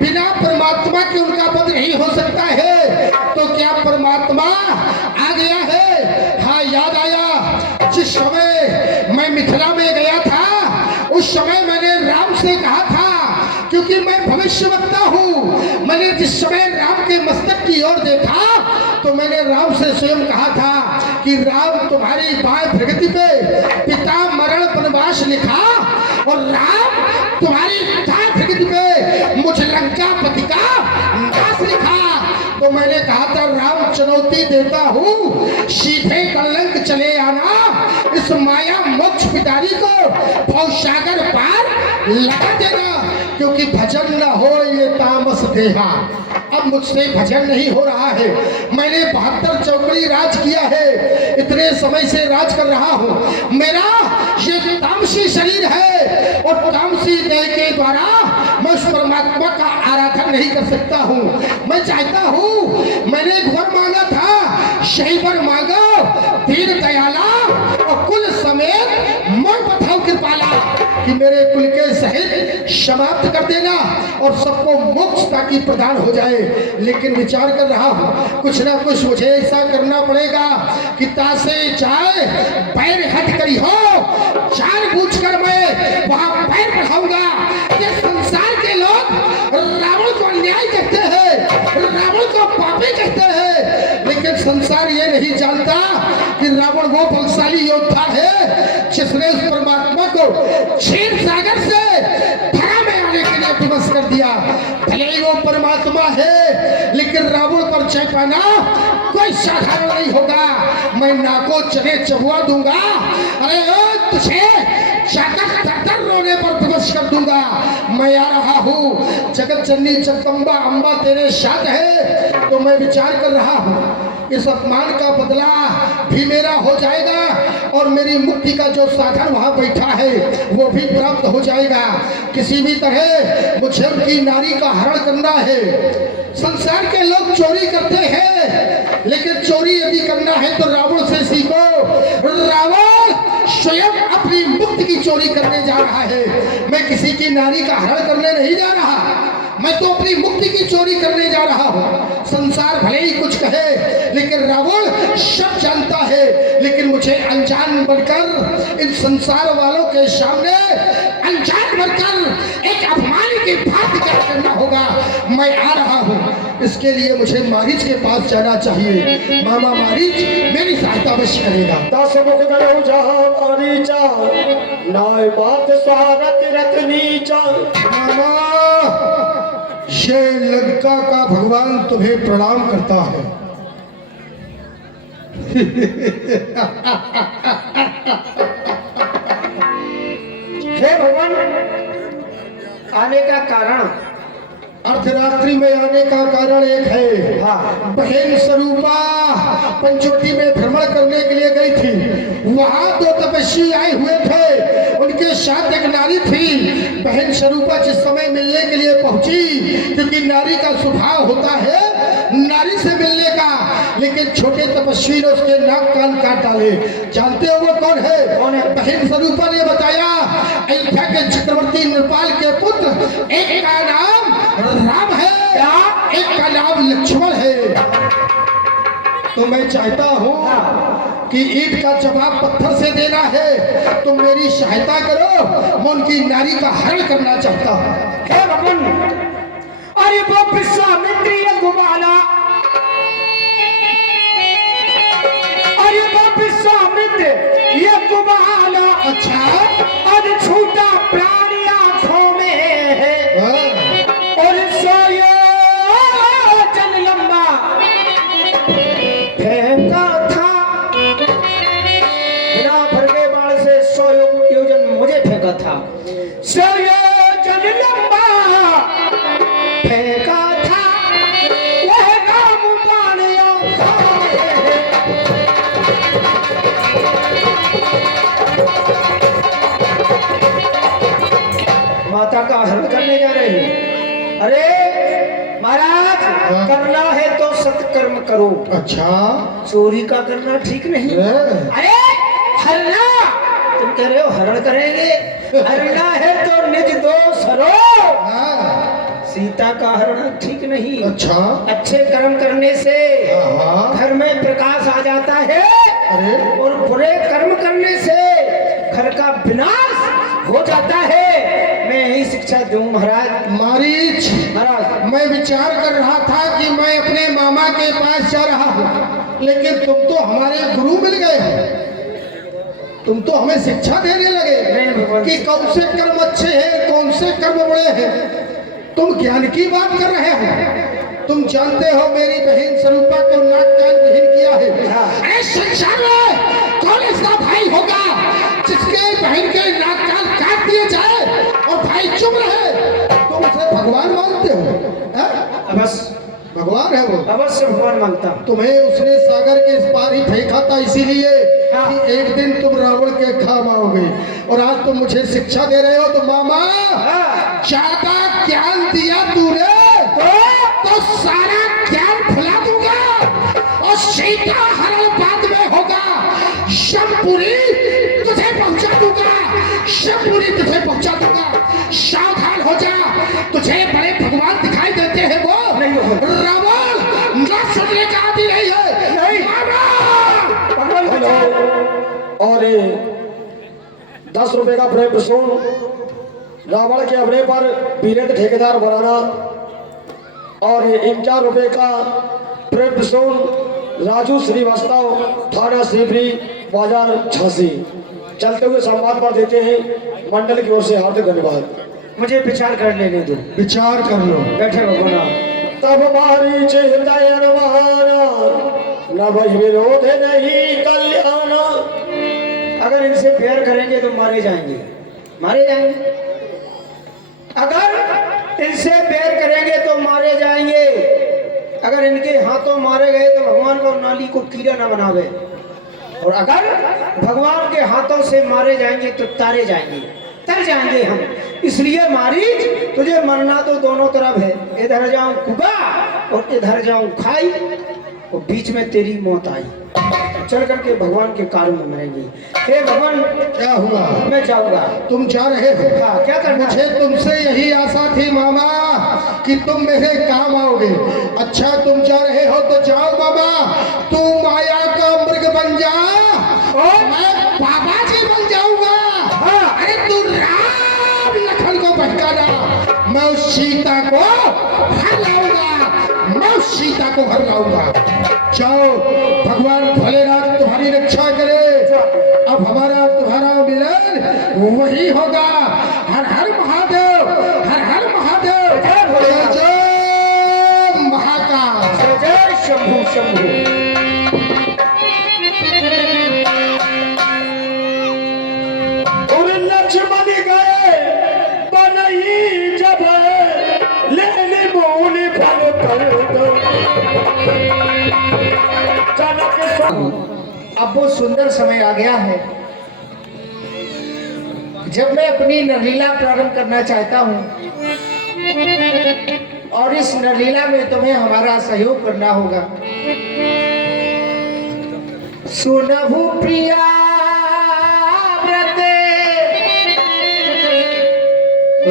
बिना परमात्मा के उनका वध नहीं हो सकता है। तो क्या परमात्मा आ गया है? हाँ, याद आया। जिस समय मैं मिथिला में गया था उस समय मैंने राम से कहा था, क्योंकि मैं भविष्यवक्ता हूँ। मैंने जिस समय राम के मस्तक की ओर देखा तो मैंने राम से स्वयं कहा था कि राम तुम्हारी बाएं प्रगति पे पिता मरण वनवास लिखा, और राम तुम्हारी दाएं प्रगति पे मुझ लंकापति का नाश लिखा। तो मैंने कहा था राम चुनौती देता हूँ, सीधे कलंक चले आना, इस माया मोक्ष पितारी को भवसागर पार लगा देना, क्योंकि भजन न हो ये तामस देहा। अब मुझसे भजन नहीं हो रहा है। मैंने 72 चौकड़ी राज किया है, इतने समय से राज कर रहा हूँ। मेरा ये तामसी शरीर है और तामसी देह के द्वारा मैं उस परमात्मा का आराधन नहीं कर सकता हूँ। मैं चाहता हूँ, मैंने एक वर मांगा था, सही वर मांगो दीन दयाला और कुल समेत मन बधाओ कृपाला, कि मेरे कुल के सहित समाप्त कर देना और सबको मोक्ष ताकि प्रदान हो जाए। लेकिन विचार कर रहा हूँ कुछ ना कुछ मुझे ऐसा करना पड़ेगा कि तासे जाए पैर हट करी हो, जानबूझकर मैं वहां पैर बढ़ाऊंगा। ये संसार के लोग रावण को अन्याय कहते हैं, रावण को पापी कहते हैं, लेकिन संसार ये नहीं जानता कि रावण वो बलशाली योद्धा है जिसने उस परमात्मा को क्षीर सागर से धरा में आने के लिए विवश कर दिया। भले ही वो परमात्मा है लेकिन रावण पर जय पाना कोई साधारण नहीं होगा। मैं नाको चने चबुआ दूंगा, अरे तुझे जाकर दर रोने पर विवश कर दूंगा। मैं आ रहा हूँ, जगत जननी जगदम्बा अम्बा तेरे साथ है। तो मैं विचार कर रहा हूँ इस अपमान का बदला भी मेरा हो जाएगा और मेरी मुक्ति का जो साधन वहां बैठा है वो भी प्राप्त हो जाएगा। किसी भी तरह मुझे उनकी नारी का हरण करना है। संसार के लोग चोरी करते हैं, लेकिन चोरी यदि करना है तो रावण से सीखो। रावण स्वयं अपनी मुक्ति की चोरी करने जा रहा है, मैं किसी की नारी का हरण करने नहीं जा रहा, मैं तो अपनी मुक्ति की चोरी करने जा रहा हूँ। संसार भले ही कुछ कहे लेकिन रावण सब जानता है, लेकिन मुझे अनजान बनकर इन संसार वालों के सामने अनजान बनकर एक अपमान की बात क्या करना होगा। मैं आ रहा हूँ। इसके लिए मुझे मारीच के पास जाना चाहिए। मामा मारीच मेरी सहायता अवश्य करेगा। दस मुख गयो जहाँ मारीचा, नाय बात स्वागत रत्नीचा। मामा, ये लंका का भगवान तुम्हें प्रणाम करता है। हे भगवान, आने का कारण? अर्धरात्रि में आने का कारण एक है। हाँ। बहन स्वरूपा पंचवटी में भ्रमण करने के लिए गई थी। वहां दो तपस्वी आए हुए थे, उनके साथ एक नारी थी। बहन स्वरूपा जिस समय मिलने के लिए पहुंची, क्योंकि नारी का स्वभाव होता है नारी से मिलने का, लेकिन छोटे तपस्वी ने उसके नाक कान काट डाले। जानते हो वो कौन है? कौन है? बहन स्वरूपा ने बताया, अयोध्या के चक्रवर्ती नृपाल के पुत्र, एक का नाम राम है, एक का नाम लक्ष्मण है। तो मैं चाहता हूँ कि ईंट का जवाब पत्थर से देना है। तुम मेरी सहायता करो, मैं उनकी नारी का हरण करना चाहता हूँ। हे भगवान, अरे वो विश्वामित्र ये गुबाला, अरे वो विश्वामित्र ये गुबाला, अच्छा, अरे छूटा प्राणी आंखों में है, हाँ। और सोया जल लंबा फेंका था, बिना भर के बाण से 100 योजन मुझे फेंका था। सोया जल लंबा फेंका था, वह राम प्राणी आंखों में है। माता का हरण करने जा रहे हैं। अरे महाराज, करना है तो सत्कर्म करो। अच्छा, चोरी का करना ठीक नहीं। अरे हरना, तुम कह रहे हो हरण करेंगे, हरना है तो निज दोष हरो। हाँ। सीता का हरण ठीक नहीं। अच्छा, अच्छे कर्म करने से हाँ। घर में प्रकाश आ जाता है, अरे, और बुरे कर्म करने से घर का विनाश हो जाता है। मैं यही शिक्षा दूं महाराज। मारीच, महाराज, मैं विचार कर रहा था कि मैं अपने मामा के पास जा रहा हूँ, लेकिन तुम तो हमारे गुरु मिल गए हो। तुम तो हमें शिक्षा देने लगे कि कौन से कर्म अच्छे हैं, कौन से कर्म बुरे हैं। तुम ज्ञान की बात कर रहे हो। तुम जानते हो मेरी बहन स्वरूपा को नाक कान विहीन किया है। अरे संसार में कौन ऐसा भाई होगा जिसके बहन के नाक कान काट दिए जाए और भाई चुप रहे? तुम उसे भगवान मानते हो? अवश्य भगवान है वो। अवश्य भगवान मानता हूं। तुम्हें उसने सागर के इस पार ही फेंका था इसीलिए कि एक दिन तुम रावण के काम आओगे, और आज तुम मुझे शिक्षा दे रहे हो। तो मामा, ज्यादा ज्ञान दिया तूने तो सारा ज्ञान फैला दूंगा, और सीता हरण बाद में होगा। शमपुरी तुझे पहुंचा दूंगा, शमपुरी तुझे पहुंचा दूंगा। सावधान हो जा, तुझे बड़े भगवान दिखाई देते हैं वो रावण ना सुनने का आदि नहीं है। हेलो, और 10 रुपए का प्रेम सुन, रावण के हमले पर वीरेंद्र ठेकेदार बनाना, और 51 रुपए का प्रेम सुन, राजू श्रीवास्तव, थाना शिवरी, बाजार झांसी। चलते हुए संवाद पर देते हैं। मंडल की ओर से हार्दिक धन्यवाद। मुझे विचार कर लेने दो। विचार कर लो। बैठे भगवान। तब मारी चिंतन माना, न भई विरोध नहीं कल्याण। अगर इनसे प्यार करेंगे तो मारे जाएंगे, मारे जाएंगे। अगर इनसे प्यार करेंगे तो मारे जाएंगे। अगर इनके हाथों मारे गए तो भगवान को नाली को कीड़ा न बनावे, और अगर भगवान के हाथों से मारे जाएंगे तो तारे जाएंगे, तर जाएंगे हम। इसलिए मारीच, तुझे मरना तो दोनों तरफ है। इधर जाऊं कुबा और इधर जाऊं खाई, और बीच में तेरी मौत आई। चल करके भगवान के कार्य में मरेंगे। हे भगवान, क्या हुआ? मैं जाऊंगा। तुम जा रहे हो? हाँ, क्या करना? मुझे तुमसे यही आशा थी मामा कि तुम मेरे काम आओगे। अच्छा, तुम जा रहे हो तो जाओ मामा। तू माया का मृग बन जा और मैं बाबा जी बन जाऊंगा। अरे तू राम लखन को भटकाना, मैं उस सीता को हर लाऊंगा। मैं सीता को घर लाऊंगा। जाओ, भगवान भोलेनाथ तुम्हारी रक्षा करे। अब हमारा तुम्हारा मिलन वही होगा। हर हर महादेव, हर हर महादेव, जय जय महाकाल, जय जय शंभु शंभु। और लक्ष्मण गए बनई जब लेली मूली फल कर दो। जनक अब वो सुंदर समय आ गया है जब मैं अपनी नरलीला प्रारंभ करना चाहता हूं, और इस नरलीला में तुम्हें हमारा सहयोग करना होगा। सुनभु प्रिया व्रते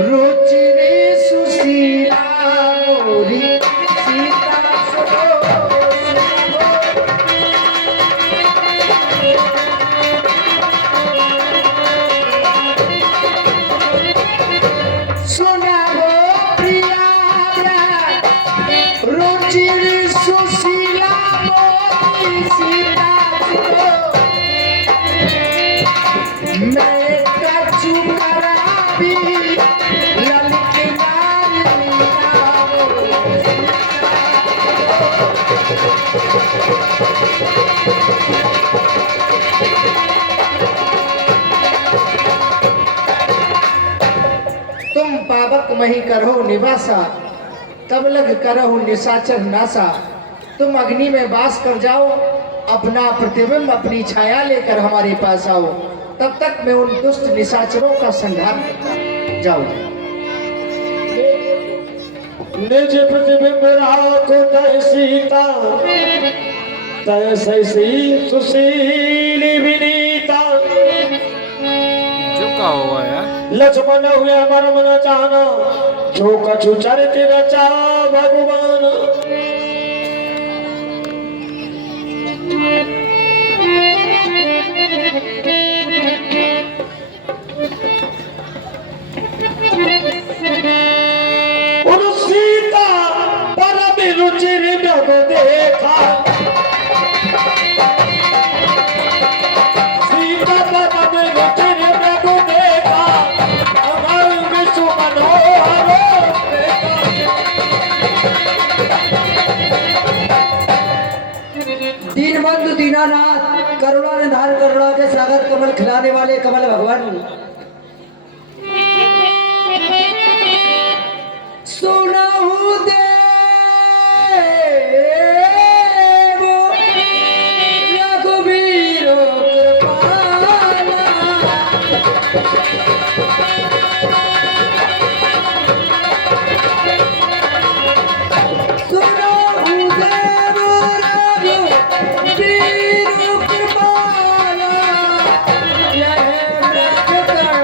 रुचिरे सुशीला मोरी सीता सुनभु प्रिया रुचिरे सुशीला मोरी सीता मैं कछु कराबी ललित नारी तुम पावक मही करहो निवासा, तब लग करहो निशाचर नासा। तुम अग्नि में वास कर जाओ, अपना प्रतिबिंब अपनी छाया लेकर हमारे पास आओ, तब तक मैं उन दुष्ट निशाचरों का संहार करता जाऊं। निज प्रतिबिंब राखो तय सीता, तय सी सुशीली विनीता। जो का हुआ यार, लक्ष्मण हुए मर्म न जाना, जो कछु चरित रचा भगवान। उन सीता परम रुचिर जग देखा, सीता परम रुचिर जग देखा, अमर विश्व मनोहर देखा। दीनबंधु दीनानाथ, करुणा निधान, करुणा के सागर, कमल खिलाने वाले कमल भगवान। सुनहु देव रघुबीर कृपाला, सुनहु देव रघुबीर कृपाला, यह व्रत कर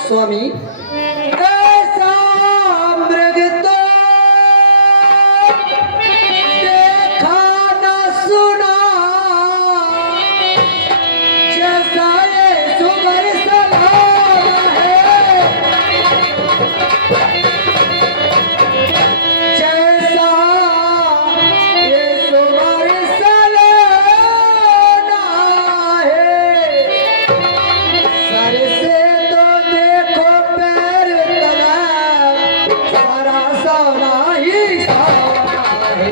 स्वामी। ऐसा मृग तो देखा न सुना, जैसा ये सुगर सलाम है, जैसा ये सुगर सलाना है। सर से तो देखो पैर तला, सारा सोना ही सोना है।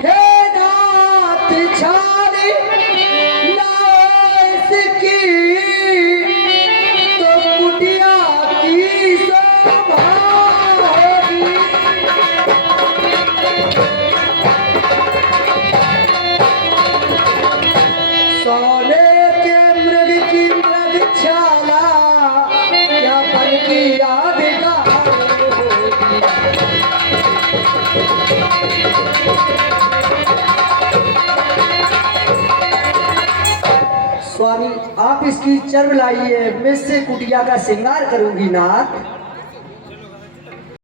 हे नाथ छाड़ी लाओ इसकी, तो कुटिया की शोभा होगी। सोने के मृग की मृग छाला, क्या बन की यादगार होगी। स्वामी, आप इसकी चर्म लाइए, मैं इससे कुटिया का श्रृंगार करूंगी नाथ।